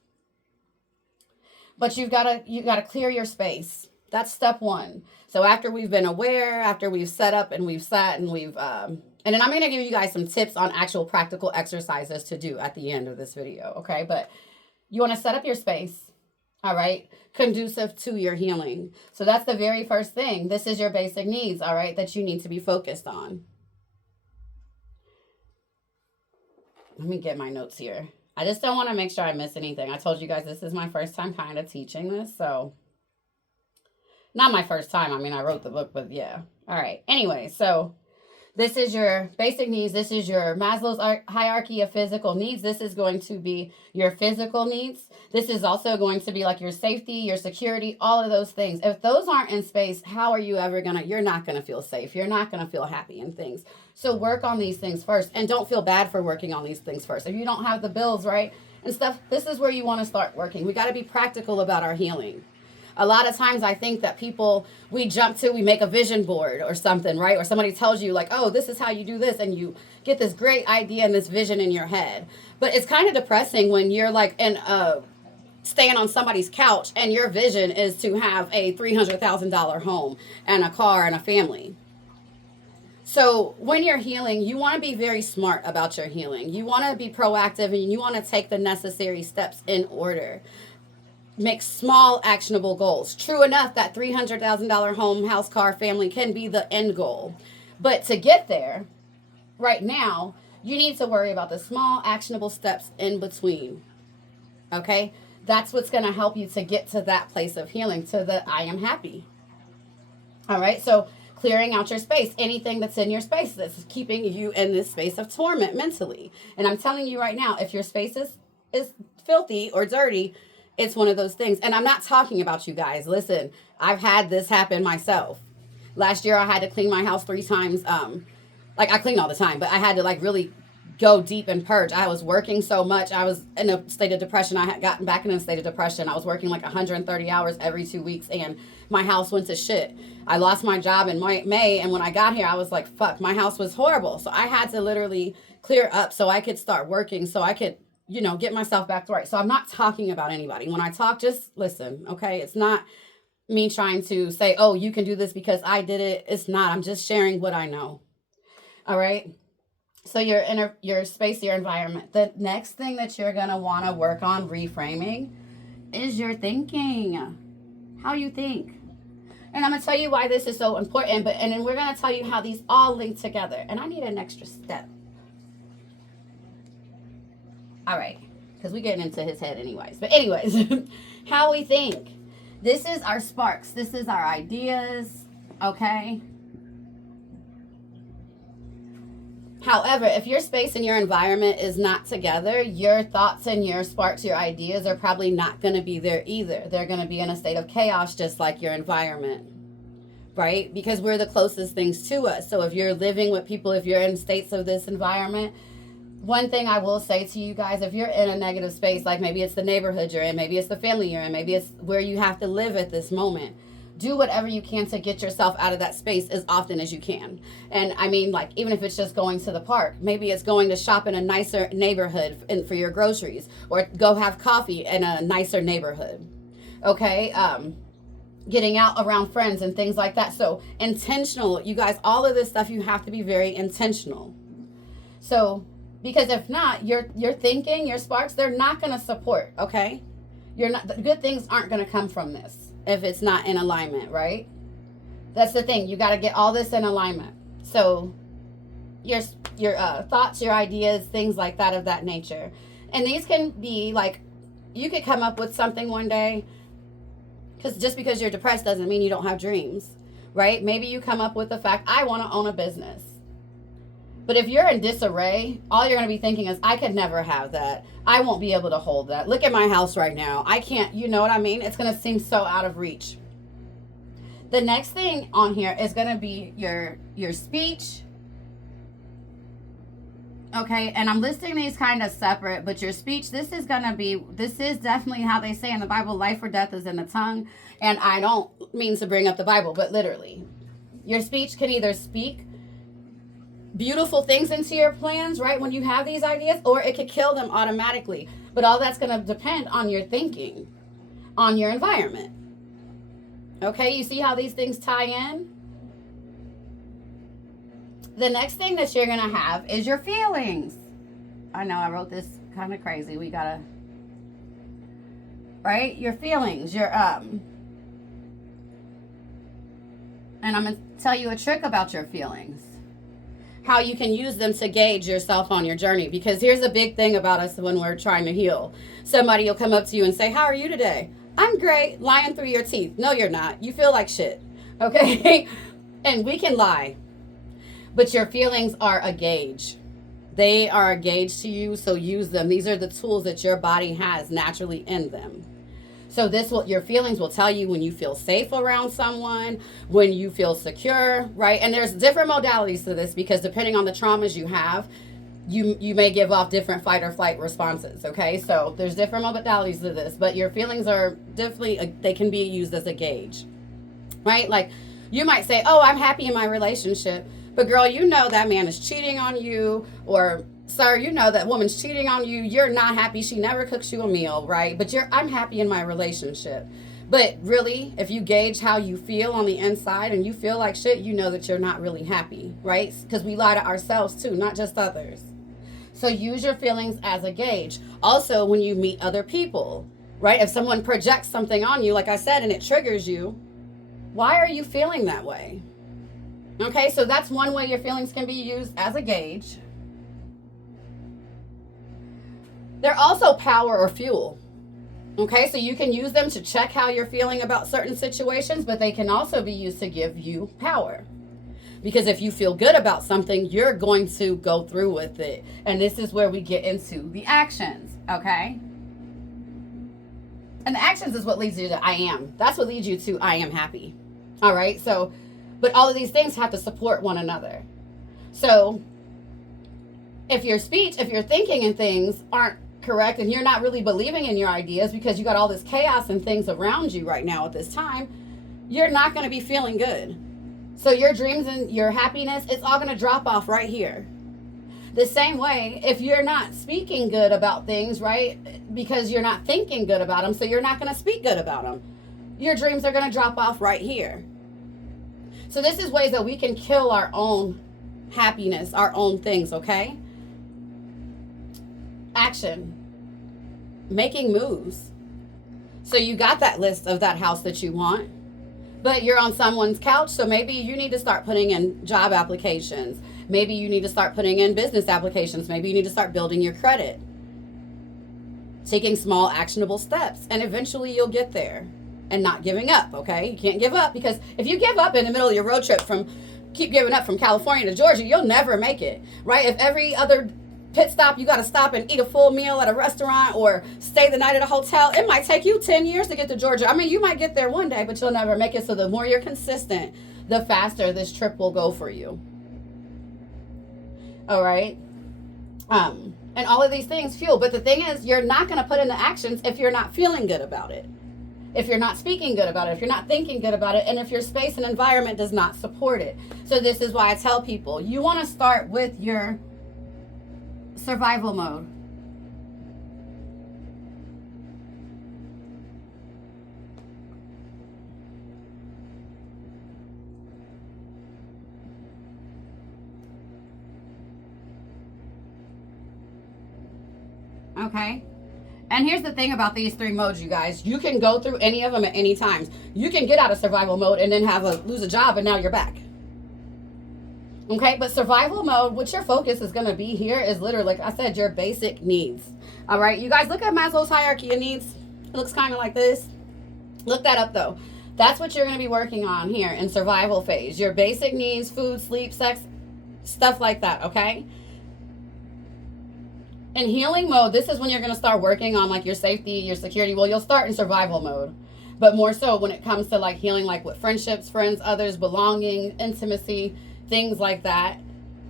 But you got to clear your space. That's step one. So after we've been aware, after we've set up and we've sat and we've, and then I'm going to give you guys some tips on actual practical exercises to do at the end of this video. Okay. But you want to set up your space. All right. Conducive to your healing. So that's the very first thing. This is your basic needs. All right. That you need to be focused on. Let me get my notes here. I just don't want to make sure I miss anything. I told you guys this is my first time kind of teaching this. So not my first time. I mean, I wrote the book, but yeah. All right. Anyway, so this is your basic needs. This is your Maslow's hierarchy of physical needs. This is going to be your physical needs. This is also going to be like your safety, your security, all of those things. If those aren't in space, how are you ever you're not going to feel safe. You're not going to feel happy in things. So work on these things first, and don't feel bad for working on these things first. If you don't have the bills, right, and stuff, this is where you want to start working. We got to be practical about our healing. A lot of times I think that we make a vision board or something, right? Or somebody tells you like, oh, this is how you do this. And you get this great idea and this vision in your head. But it's kind of depressing when you're like staying on somebody's couch and your vision is to have a $300,000 home and a car and a family. So when you're healing, you want to be very smart about your healing. You want to be proactive and you want to take the necessary steps in order. Make small, actionable goals. True enough, that $300,000 home, house, car, family can be the end goal. But to get there, right now, you need to worry about the small, actionable steps in between. Okay? That's what's going to help you to get to that place of healing, to the I am happy. All right? So clearing out your space, anything that's in your space that's keeping you in this space of torment mentally. And I'm telling you right now, if your space is filthy or dirty, it's one of those things. And I'm not talking about you guys. Listen, I've had this happen myself. Last year, I had to clean my house 3 times. I clean all the time, but I had to really go deep and purge. I was working so much. I was in a state of depression. I had gotten back in a state of depression. I was working 130 hours every 2 weeks, and my house went to shit. I lost my job in May, and when I got here, I was like, fuck, my house was horrible. So I had to literally clear up so I could start working, so I could get myself back to right. So I'm not talking about anybody. When I talk, just listen, okay? It's not me trying to say, oh, you can do this because I did it. It's not. I'm just sharing what I know. All right? So your space, your environment. The next thing that you're going to want to work on reframing is your thinking. How you think. And I'm going to tell you why this is so important, and then we're going to tell you how these all link together. And I need an extra step. All right, because we're getting into his head anyways. But anyways, how we think. This is our sparks. This is our ideas, okay? However, if your space and your environment is not together, your thoughts and your sparks, your ideas are probably not going to be there either. They're going to be in a state of chaos, just like your environment, right? Because we're the closest things to us. So if you're living with people, if you're in states of this environment, one thing I will say to you guys, if you're in a negative space, like maybe it's the neighborhood you're in, maybe it's the family you're in, maybe it's where you have to live at this moment, do whatever you can to get yourself out of that space as often as you can. And I mean, like, even if it's just going to the park, maybe it's going to shop in a nicer neighborhood for your groceries, or go have coffee in a nicer neighborhood. Okay. Getting out around friends and things like that. So intentional, you guys, all of this stuff, you have to be very intentional. So, because if not, your thinking, your sparks, they're not going to support. Okay. The good things aren't going to come from this if it's not in alignment, right? That's the thing. You got to get all this in alignment. So your thoughts, your ideas, things like that, of that nature. And these can be like, you could come up with something one day, because just because you're depressed doesn't mean you don't have dreams, right? Maybe you come up with the fact, I want to own a business. But if you're in disarray, all you're going to be thinking is, I could never have that. I won't be able to hold that. Look at my house right now. I can't, you know what I mean? It's going to seem so out of reach. The next thing on here is going to be your speech. Okay, and I'm listing these kind of separate, but your speech, this is definitely how they say in the Bible, life or death is in the tongue. And I don't mean to bring up the Bible, but literally, your speech can either speak beautiful things into your plans, right, when you have these ideas, or it could kill them automatically. But all that's going to depend on your thinking, on your environment. Okay, you see how these things tie in? The next thing that you're going to have is your feelings. I know I wrote this kind of crazy. We got to, right, your feelings, and I'm going to tell you a trick about your feelings, how you can use them to gauge yourself on your journey. Because here's a big thing about us when we're trying to heal. Somebody will come up to you and say, how are you today? I'm great. Lying through your teeth. No, you're not. You feel like shit. Okay? And we can lie. But your feelings are a gauge. They are a gauge to you, so use them. These are the tools that your body has naturally in them. So your feelings will tell you when you feel safe around someone, when you feel secure, right? And there's different modalities to this, because depending on the traumas you have, you may give off different fight or flight responses, okay? So there's different modalities to this, but your feelings are definitely, they can be used as a gauge, right? Like, you might say, oh, I'm happy in my relationship, but girl, you know that man is cheating on you, or sir, you know that woman's cheating on you. You're not happy. She never cooks you a meal, right? But I'm happy in my relationship. But really, if you gauge how you feel on the inside and you feel like shit, you know that you're not really happy, right? Because we lie to ourselves too, not just others. So use your feelings as a gauge. Also, when you meet other people, right? If someone projects something on you, like I said, and it triggers you, why are you feeling that way? Okay, so that's one way your feelings can be used as a gauge. They're also power or fuel. Okay, so you can use them to check how you're feeling about certain situations, but they can also be used to give you power. Because if you feel good about something, you're going to go through with it. And this is where we get into the actions, okay? And the actions is what leads you to I am. That's what leads you to I am happy. All right, so, but all of these things have to support one another. So if your speech, if your thinking and things aren't correct, and you're not really believing in your ideas because you got all this chaos and things around you right now at this time, you're not going to be feeling good. So your dreams and your happiness, it's all going to drop off right here. The same way, if you're not speaking good about things, right, because you're not thinking good about them, so you're not going to speak good about them, your dreams are going to drop off right here. So this is ways that we can kill our own happiness, our own things, okay? Action. Making moves. So you got that list of that house that you want, but you're on someone's couch, so maybe you need to start putting in job applications. Maybe you need to start putting in business applications. Maybe you need to start building your credit. taking small actionable steps, and eventually you'll get there. And not giving up, okay? You can't give up, because if you give up in the middle of your road trip keep giving up from California to Georgia, you'll never make it, right? If every other pit stop you got to stop and eat a full meal at a restaurant or stay the night at a hotel, it might take you 10 years to get to Georgia. I mean, you might get there one day, but you'll never make it. So the more you're consistent, the faster this trip will go for you. All right? And all of these things fuel. But the thing is, you're not going to put in the actions if you're not feeling good about it, if you're not speaking good about it, if you're not thinking good about it, and if your space and environment does not support it. So this is why I tell people, you want to start with your survival mode. Okay? And here's the thing about these 3 modes, you guys. You can go through any of them at any time. You can get out of survival mode and then lose a job, and now you're back. Okay, but survival mode, what your focus is going to be here is literally, like I said, your basic needs. All right, you guys, look at Maslow's hierarchy of needs. It looks kind of like this. Look that up, though. That's what you're going to be working on here in survival phase. Your basic needs, food, sleep, sex, stuff like that, okay? In healing mode, this is when you're going to start working on like your safety, your security. Well, you'll start in survival mode, but more so when it comes to like healing, like with friendships, friends, others, belonging, intimacy, things like that.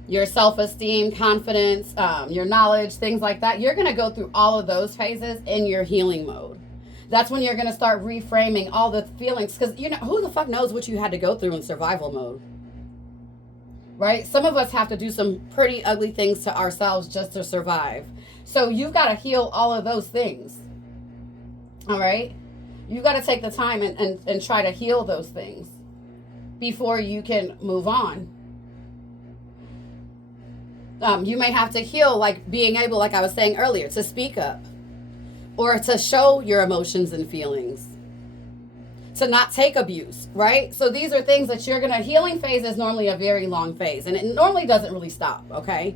Your self-esteem, confidence, your knowledge, things like that. You're going to go through all of those phases in your healing mode. That's when you're going to start reframing all the feelings, because you know, who the fuck knows what you had to go through in survival mode, right? Some of us have to do some pretty ugly things to ourselves just to survive. So you've got to heal all of those things. All right? You've got to take the time and try to heal those things before you can move on. You may have to heal, like being able, like I was saying earlier, to speak up or to show your emotions and feelings, to not take abuse, right? So these are things that you're going to, healing phase is normally a very long phase, and it normally doesn't really stop, okay?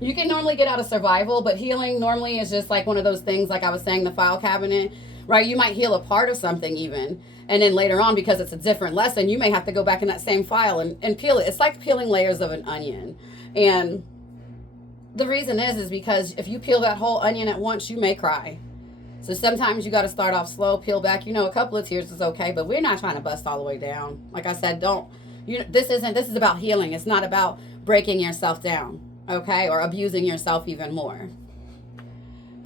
You can normally get out of survival, but healing normally is just like one of those things, like I was saying, the file cabinet, right? You might heal a part of something even, and then later on, because it's a different lesson, you may have to go back in that same file and peel it. It's like peeling layers of an onion. And the reason is because if you peel that whole onion at once, you may cry. So sometimes you got to start off slow, peel back. You know, a couple of tears is okay, but we're not trying to bust all the way down. Like I said, this is about healing. It's not about breaking yourself down, okay? Or abusing yourself even more.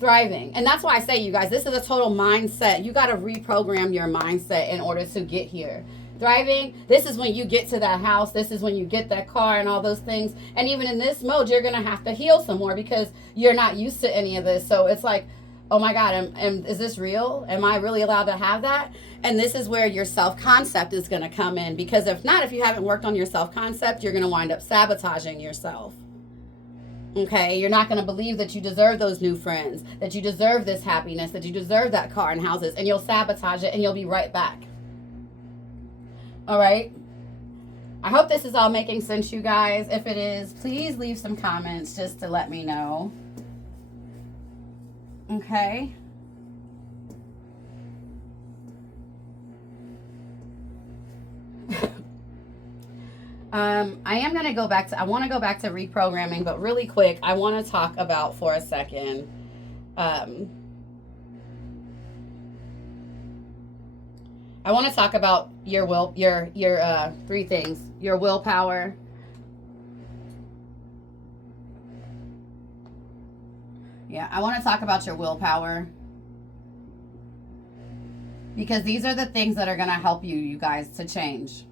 Thriving. And that's why I say, you guys, this is a total mindset. You got to reprogram your mindset in order to get here. Thriving, this is when you get to that house. This is when you get that car and all those things. And even in this mode, you're going to have to heal some more because you're not used to any of this. So it's like, oh my God, is this real? Am I really allowed to have that? And this is where your self-concept is going to come in, because if not, if you haven't worked on your self-concept, you're going to wind up sabotaging yourself. Okay, you're not going to believe that you deserve those new friends, that you deserve this happiness, that you deserve that car and houses, and you'll sabotage it and you'll be right back. All right. I hope this is all making sense, you guys. If it is, please leave some comments just to let me know. Okay. I am going to go back to, I want to go back to reprogramming, but really quick, I want to talk about for a second, I want to talk about your will, your 3 things, your willpower, I want to talk about your willpower, because these are the things that are going to help you guys, to change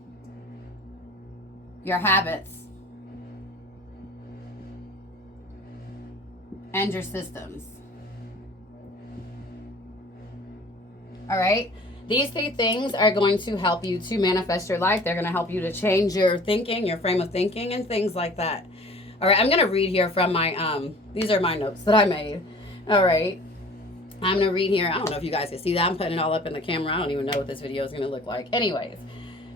your habits and your systems. All right. These 3 things are going to help you to manifest your life. They're going to help you to change your thinking, your frame of thinking, and things like that. All right, I'm going to read here from my, these are my notes that I made. All right, I'm going to read here. I don't know if you guys can see that. I'm putting it all up in the camera. I don't even know what this video is going to look like. Anyways,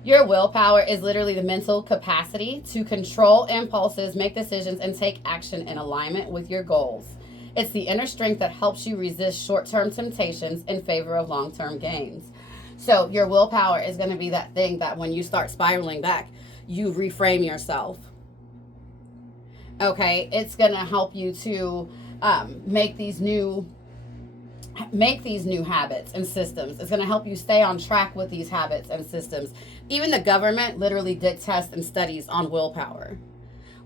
your willpower is literally the mental capacity to control impulses, make decisions, and take action in alignment with your goals. It's the inner strength that helps you resist short-term temptations in favor of long-term gains. So your willpower is going to be that thing that when you start spiraling back, you reframe yourself. Okay, it's going to help you to make these new habits and systems. It's going to help you stay on track with these habits and systems. Even the government literally did tests and studies on willpower.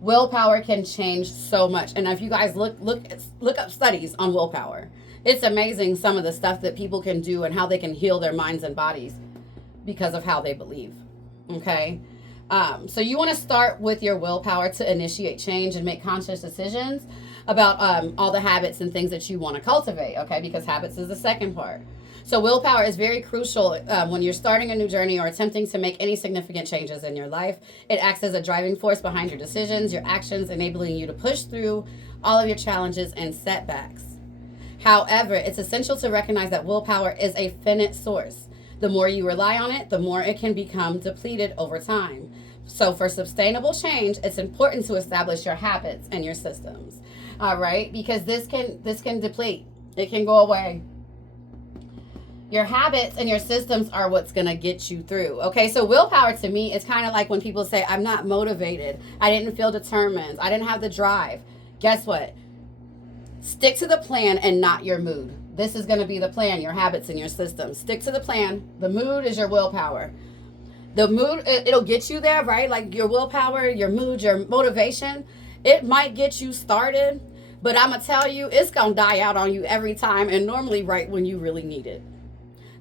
Willpower can change so much. And if you guys look up studies on willpower, it's amazing some of the stuff that people can do and how they can heal their minds and bodies because of how they believe. Okay? So you want to start with your willpower to initiate change and make conscious decisions about all the habits and things that you want to cultivate, okay? Because habits is the second part. So willpower is very crucial when you're starting a new journey or attempting to make any significant changes in your life. It acts as a driving force behind your decisions, your actions, enabling you to push through all of your challenges and setbacks. However, it's essential to recognize that willpower is a finite source. The more you rely on it, the more it can become depleted over time. So for sustainable change, it's important to establish your habits and your systems. All right, because this can deplete. It can go away. Your habits and your systems are what's going to get you through. Okay, so willpower to me, it's kind of like when people say, I'm not motivated. I didn't feel determined. I didn't have the drive. Guess what? Stick to the plan and not your mood. This is going to be the plan, your habits and your systems. Stick to the plan. The mood is your willpower. The mood, it'll get you there, right? Like your willpower, your mood, your motivation. It might get you started, but I'm going to tell you, it's going to die out on you every time and normally right when you really need it.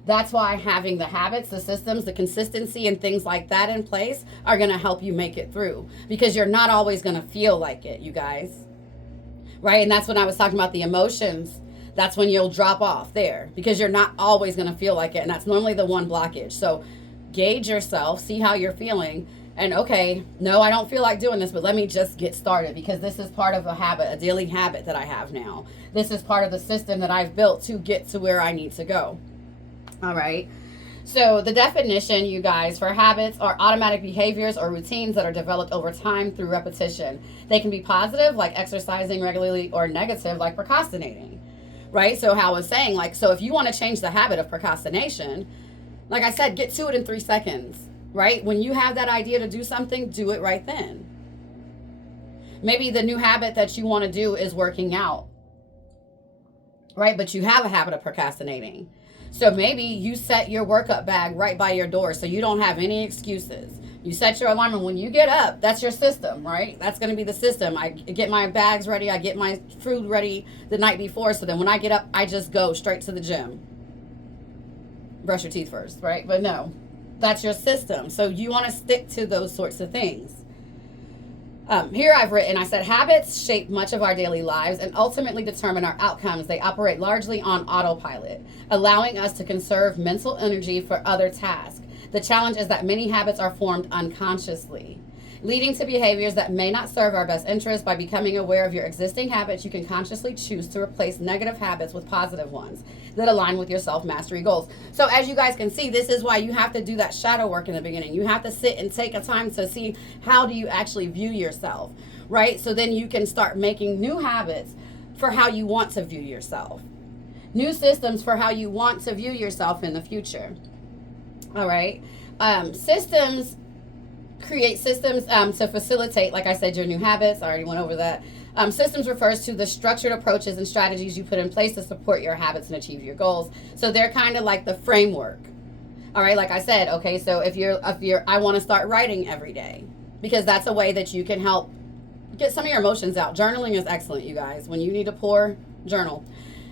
That's why having the habits, the systems, the consistency, and things like that in place are going to help you make it through because you're not always going to feel like it, you guys. Right? And that's when I was talking about the emotions. That's when you'll drop off there because you're not always going to feel like it. And that's normally the one blockage. So gauge yourself, see how you're feeling. And okay, no, I don't feel like doing this, but let me just get started because this is part of a habit, a daily habit that I have now. This is part of the system that I've built to get to where I need to go. All right. So the definition, you guys, for habits are automatic behaviors or routines that are developed over time through repetition. They can be positive, like exercising regularly, or negative, like procrastinating. Right? So how I was saying, like, so if you want to change the habit of procrastination, like I said, get to it in 3 seconds. Right? When you have that idea to do something, do it right then. Maybe the new habit that you want to do is working out. Right? But you have a habit of procrastinating. So maybe you set your workout bag right by your door so you don't have any excuses. You set your alarm, and when you get up, that's your system, right? That's going to be the system. I get my bags ready. I get my food ready the night before. So then when I get up, I just go straight to the gym. Brush your teeth first, right? But no, that's your system. So you want to stick to those sorts of things. Here I've written, I said, habits shape much of our daily lives and ultimately determine our outcomes. They operate largely on autopilot, allowing us to conserve mental energy for other tasks. The challenge is that many habits are formed unconsciously, leading to behaviors that may not serve our best interests. By becoming aware of your existing habits, you can consciously choose to replace negative habits with positive ones that align with your self-mastery goals. So as you guys can see, this is why you have to do that shadow work in the beginning. You have to sit and take a time to see how do you actually view yourself, right? So then you can start making new habits for how you want to view yourself. New systems for how you want to view yourself in the future. All right. Systems create systems to facilitate, like I said, your new habits. I already went over that. Systems refers to the structured approaches and strategies you put in place to support your habits and achieve your goals. So they're kind of like the framework. All right, like I said, okay, so if you're I want to start writing every day because that's a way that you can help get some of your emotions out. Journaling is excellent, you guys. When you need to pour, journal.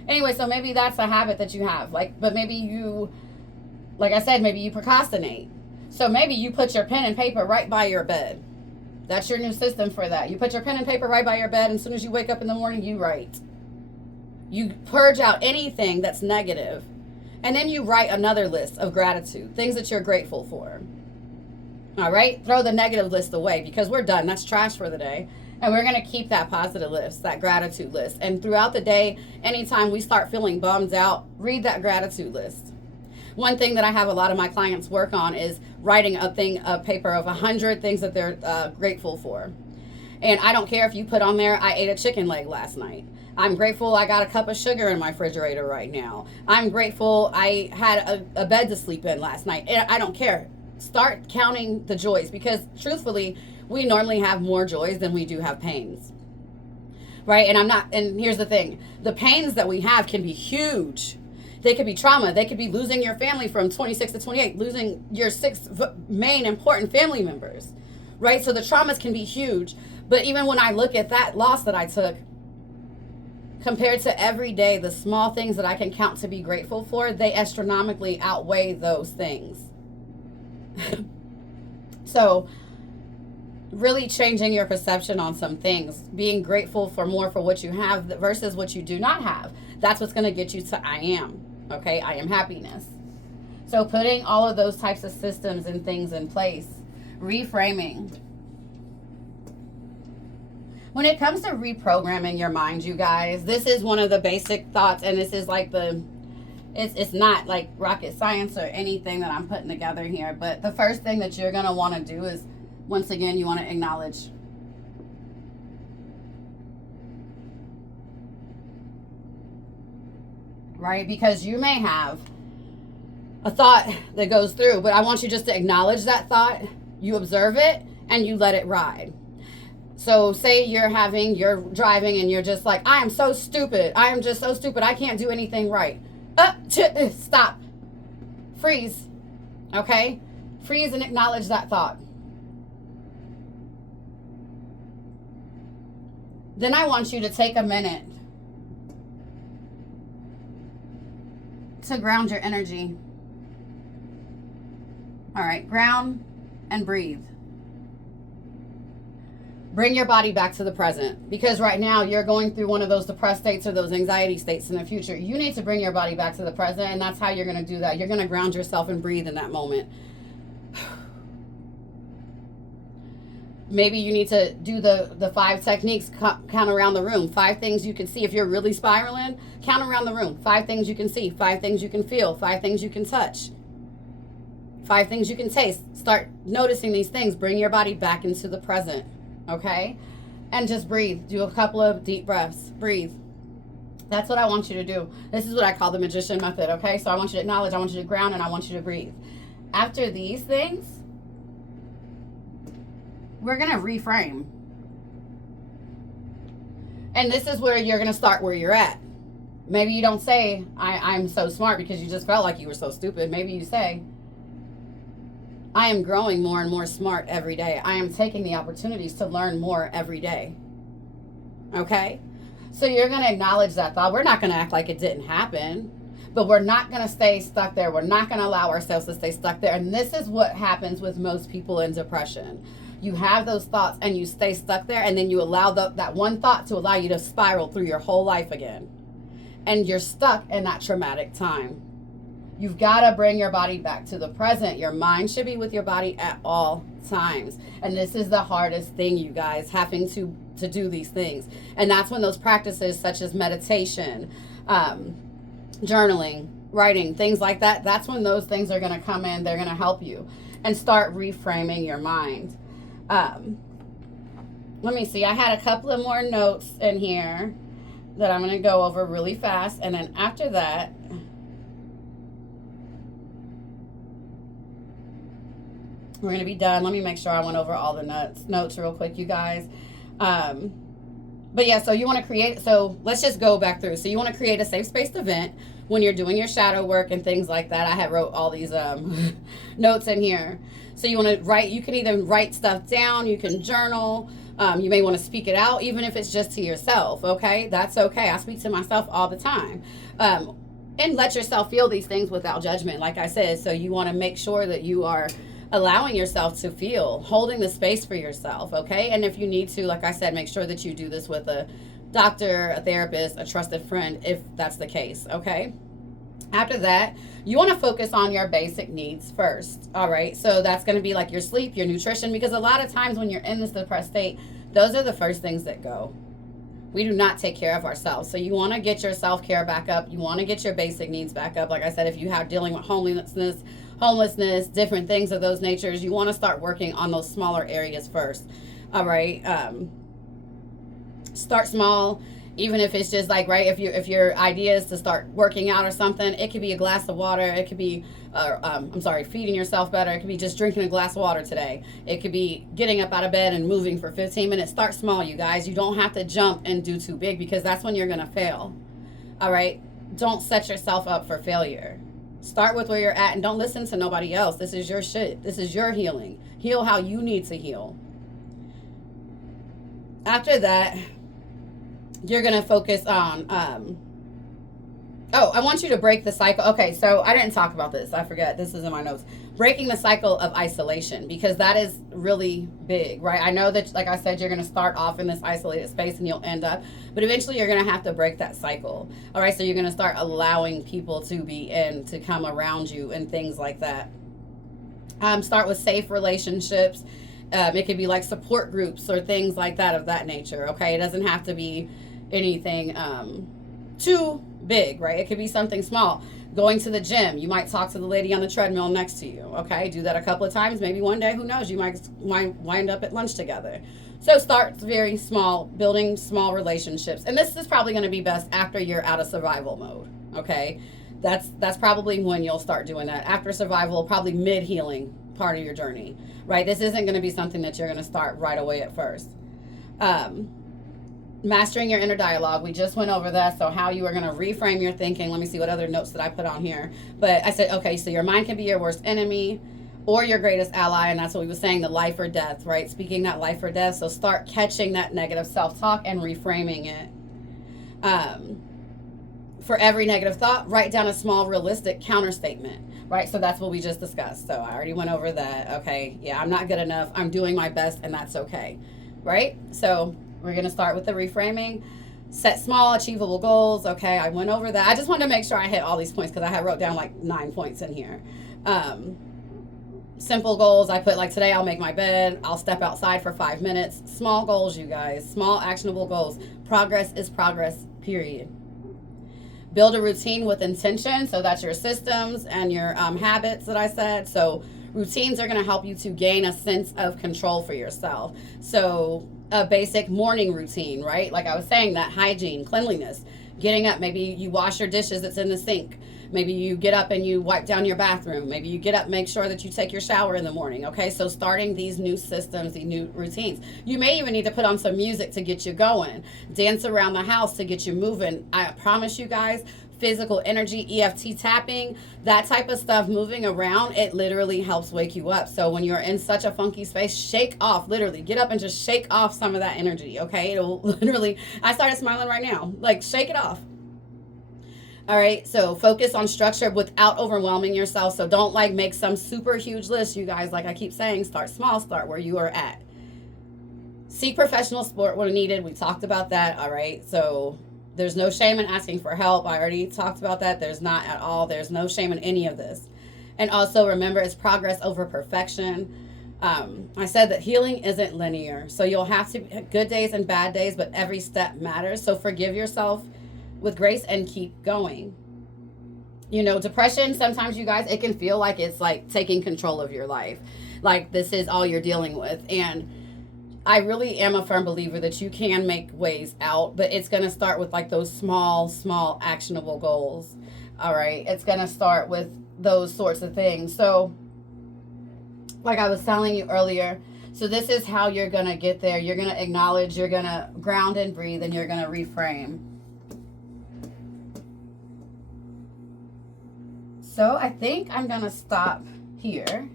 Anyway, so maybe that's a habit that you have. But maybe you, like I said, maybe you procrastinate. So maybe you put your pen and paper right by your bed. That's your new system for that. You put your pen and paper right by your bed, and as soon as you wake up in the morning, you write. You purge out anything that's negative, and then you write another list of gratitude, things that you're grateful for. All right? Throw the negative list away because we're done. That's trash for the day. And we're going to keep that positive list, that gratitude list. And throughout the day, anytime we start feeling bummed out, read that gratitude list. One thing that I have a lot of my clients work on is writing a paper of 100 things that they're grateful for. And I don't care if you put on there, I ate a chicken leg last night. I'm grateful I got a cup of sugar in my refrigerator right now. I'm grateful I had a bed to sleep in last night. And I don't care. Start counting the joys, because truthfully, we normally have more joys than we do have pains. Right? And here's the thing. The pains that we have can be huge. They could be trauma. They could be losing your family from 26 to 28, losing your 6 main important family members. Right? So the traumas can be huge. But even when I look at that loss that I took, compared to every day, the small things that I can count to be grateful for, they astronomically outweigh those things. So really changing your perception on some things, being grateful for more for what you have versus what you do not have. That's what's going to get you to I am. Okay, I am happiness. So putting all of those types of systems and things in place, reframing. When it comes to reprogramming your mind, you guys, this is one of the basic thoughts, and this is like it's not like rocket science or anything that I'm putting together here, but the first thing that you're going to want to do is, once again, you want to acknowledge. Right? Because you may have a thought that goes through, but I want you just to acknowledge that thought, you observe it, and you let it ride. So say you're driving and you're just like, I am so stupid. I am just so stupid. I can't do anything right. Stop. Freeze. Okay? Freeze and acknowledge that thought. Then I want you to take a minute to ground your energy. All right, ground and breathe. Bring your body back to the present, because right now you're going through one of those depressed states or those anxiety states in the future. You need to bring your body back to the present, and that's how you're going to do that. You're going to ground yourself and breathe in that moment. Maybe you need to do the 5 techniques, count around the room. 5 things you can see. If you're really spiraling, count around the room. 5 things you can see, 5 things you can feel, 5 things you can touch, 5 things you can taste. Start noticing these things. Bring your body back into the present. Okay? And just breathe. Do a couple of deep breaths. Breathe. That's what I want you to do. This is what I call the magician method. Okay? So I want you to acknowledge, I want you to ground, and I want you to breathe. After these things, we're going to reframe. And this is where you're going to start where you're at. Maybe you don't say, I'm so smart, because you just felt like you were so stupid. Maybe you say, I am growing more and more smart every day. I am taking the opportunities to learn more every day. Okay? So you're going to acknowledge that thought. We're not going to act like it didn't happen, but we're not going to stay stuck there. We're not going to allow ourselves to stay stuck there. And this is what happens with most people in depression. You have those thoughts and you stay stuck there, and then you allow that one thought to allow you to spiral through your whole life again. And you're stuck in that traumatic time. You've got to bring your body back to the present. Your mind should be with your body at all times. And this is the hardest thing, you guys, having to do these things. And that's when those practices such as meditation, journaling, writing, things like that, that's when those things are going to come in. They're going to help you and start reframing your mind. Let me see. I had a couple of more notes in here that I'm going to go over really fast. And then after that, we're going to be done. Let me make sure I went over all the notes real quick, you guys. But yeah, so you want to create, so let's just go back through. So you want to create a safe space event when you're doing your shadow work and things like that. I had wrote all these notes in here. So you want to write, you can either write stuff down, you can journal, you may want to speak it out, even if it's just to yourself, okay? That's okay. I speak to myself all the time. And let yourself feel these things without judgment, like I said. So you want to make sure that you are allowing yourself to feel, holding the space for yourself, okay? And if you need to, like I said, make sure that you do this with a doctor, a therapist, a trusted friend, if that's the case, okay? After that, you want to focus on your basic needs first, all right? So that's going to be like your sleep, your nutrition, because a lot of times when you're in this depressed state, those are the first things that go. We do not take care of ourselves. So you want to get your self-care back up. You want to get your basic needs back up. Like I said, if you have dealing with homelessness, different things of those natures, you want to start working on those smaller areas first. All right. Start small, even if it's just like, right, if your idea is to start working out or something, it could be a glass of water, it could be feeding yourself better, it could be just drinking a glass of water today, it could be getting up out of bed and moving for 15 minutes. Start small, you guys. You don't have to jump and do too big, because that's when you're gonna fail. All right, don't set yourself up for failure. Start with where you're at and don't listen to nobody else. This is your shit. This is your healing. Heal how you need to heal. After that, you're going to focus on, I want you to break the cycle. Okay, so I didn't talk about this. I forget. This is in my notes. Breaking the cycle of isolation, because that is really big, right? I know that, like I said, you're going to start off in this isolated space and you'll end up, but eventually you're going to have to break that cycle. All right, so you're going to start allowing people to be in, to come around you and things like that. Start with safe relationships. It could be like support groups or things like that of that nature, okay? It doesn't have to be anything too big, right? It could be something small. Going to the gym, you might talk to the lady on the treadmill next to you, okay? Do that a couple of times. Maybe one day, who knows, you might wind up at lunch together. So start very small, building small relationships. And this is probably going to be best after you're out of survival mode, okay? That's probably when you'll start doing that. After survival, probably mid-healing part of your journey, right? This isn't going to be something that you're going to start right away at first. Mastering your inner dialogue. We just went over that. So how you are going to reframe your thinking. Let me see what other notes that I put on here. But I said, okay, so your mind can be your worst enemy or your greatest ally. And that's what we were saying, the life or death, right? Speaking that life or death. So start catching that negative self-talk and reframing it. For every negative thought, write down a small realistic counter statement, right? So that's what we just discussed. So I already went over that. Okay, yeah, I'm not good enough. I'm doing my best, and that's okay, right? So we're going to start with the reframing. Set small, achievable goals. Okay, I went over that. I just wanted to make sure I hit all these points because I had wrote down like 9 points in here. Simple goals. I put like today I'll make my bed. I'll step outside for 5 minutes. Small goals, you guys. Small, actionable goals. Progress is progress, period. Build a routine with intention. So that's your systems and your habits that I said. So routines are going to help you to gain a sense of control for yourself. So a basic morning routine, right? Like I was saying, that hygiene, cleanliness, getting up. Maybe you wash your dishes that's in the sink. Maybe you get up and you wipe down your bathroom. Maybe you get up, make sure that you take your shower in the morning. Okay, so starting these new systems, these new routines. You may even need to put on some music to get you going. Dance around the house to get you moving. I promise you guys, physical energy, EFT tapping, that type of stuff, moving around, it literally helps wake you up. So when you're in such a funky space, shake off, literally get up and just shake off some of that energy. Okay, it'll literally, I started smiling right now, like shake it off. All right, so focus on structure without overwhelming yourself. So don't like make some super huge list, you guys. Like I keep saying, start small, start where you are at. Seek professional support when needed. We talked about that. All right, so there's no shame in asking for help. I already talked about that. There's not at all. There's no shame in any of this. And also remember, it's progress over perfection. I said that healing isn't linear. So you'll have to good days and bad days, but every step matters. So forgive yourself with grace and keep going. You know, depression, sometimes you guys, it can feel like it's like taking control of your life. Like this is all you're dealing with. And I really am a firm believer that you can make ways out, but it's going to start with like those small actionable goals. All right. It's going to start with those sorts of things. So like I was telling you earlier, so this is how you're going to get there. You're going to acknowledge, you're going to ground and breathe, and you're going to reframe. So I think I'm going to stop here.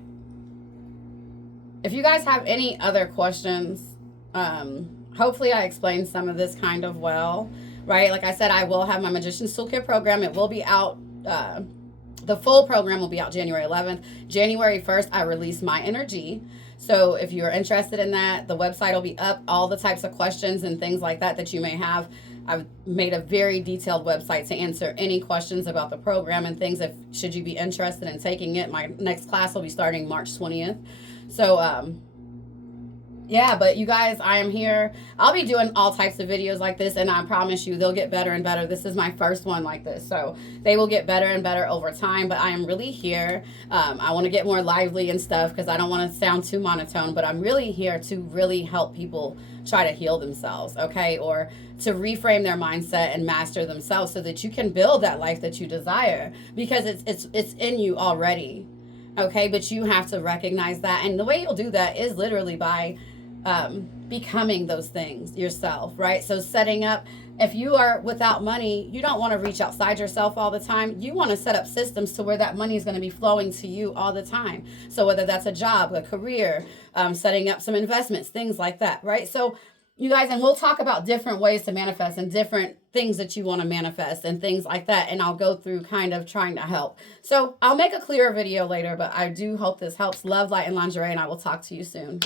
If you guys have any other questions, hopefully I explained some of this kind of well, right? Like I said, I will have my Magician's Toolkit program. It will be out, the full program will be out January 11th. January 1st, I release My Energy. So if you're interested in that, the website will be up, all the types of questions and things like that that you may have. I've made a very detailed website to answer any questions about the program and things if should you be interested in taking it. My next class will be starting March 20th. So Yeah, but you guys, I am here. I'll be doing all types of videos like this, and I promise you they'll get better and better. This is my first one like this, so they will get better and better over time. But I am really here. I want to get more lively and stuff because I don't want to sound too monotone, but I'm really here to really help people try to heal themselves, okay? Or to reframe their mindset and master themselves so that you can build that life that you desire because it's in you already. Okay, but you have to recognize that. And the way you'll do that is literally by becoming those things yourself, right? So setting up, if you are without money, you don't want to reach outside yourself all the time. You want to set up systems to where that money is going to be flowing to you all the time. So whether that's a job, a career, setting up some investments, things like that, right? So you guys, and we'll talk about different ways to manifest and different things that you want to manifest and things like that. And I'll go through kind of trying to help. So I'll make a clearer video later, but I do hope this helps. Love, light, and lingerie, and I will talk to you soon.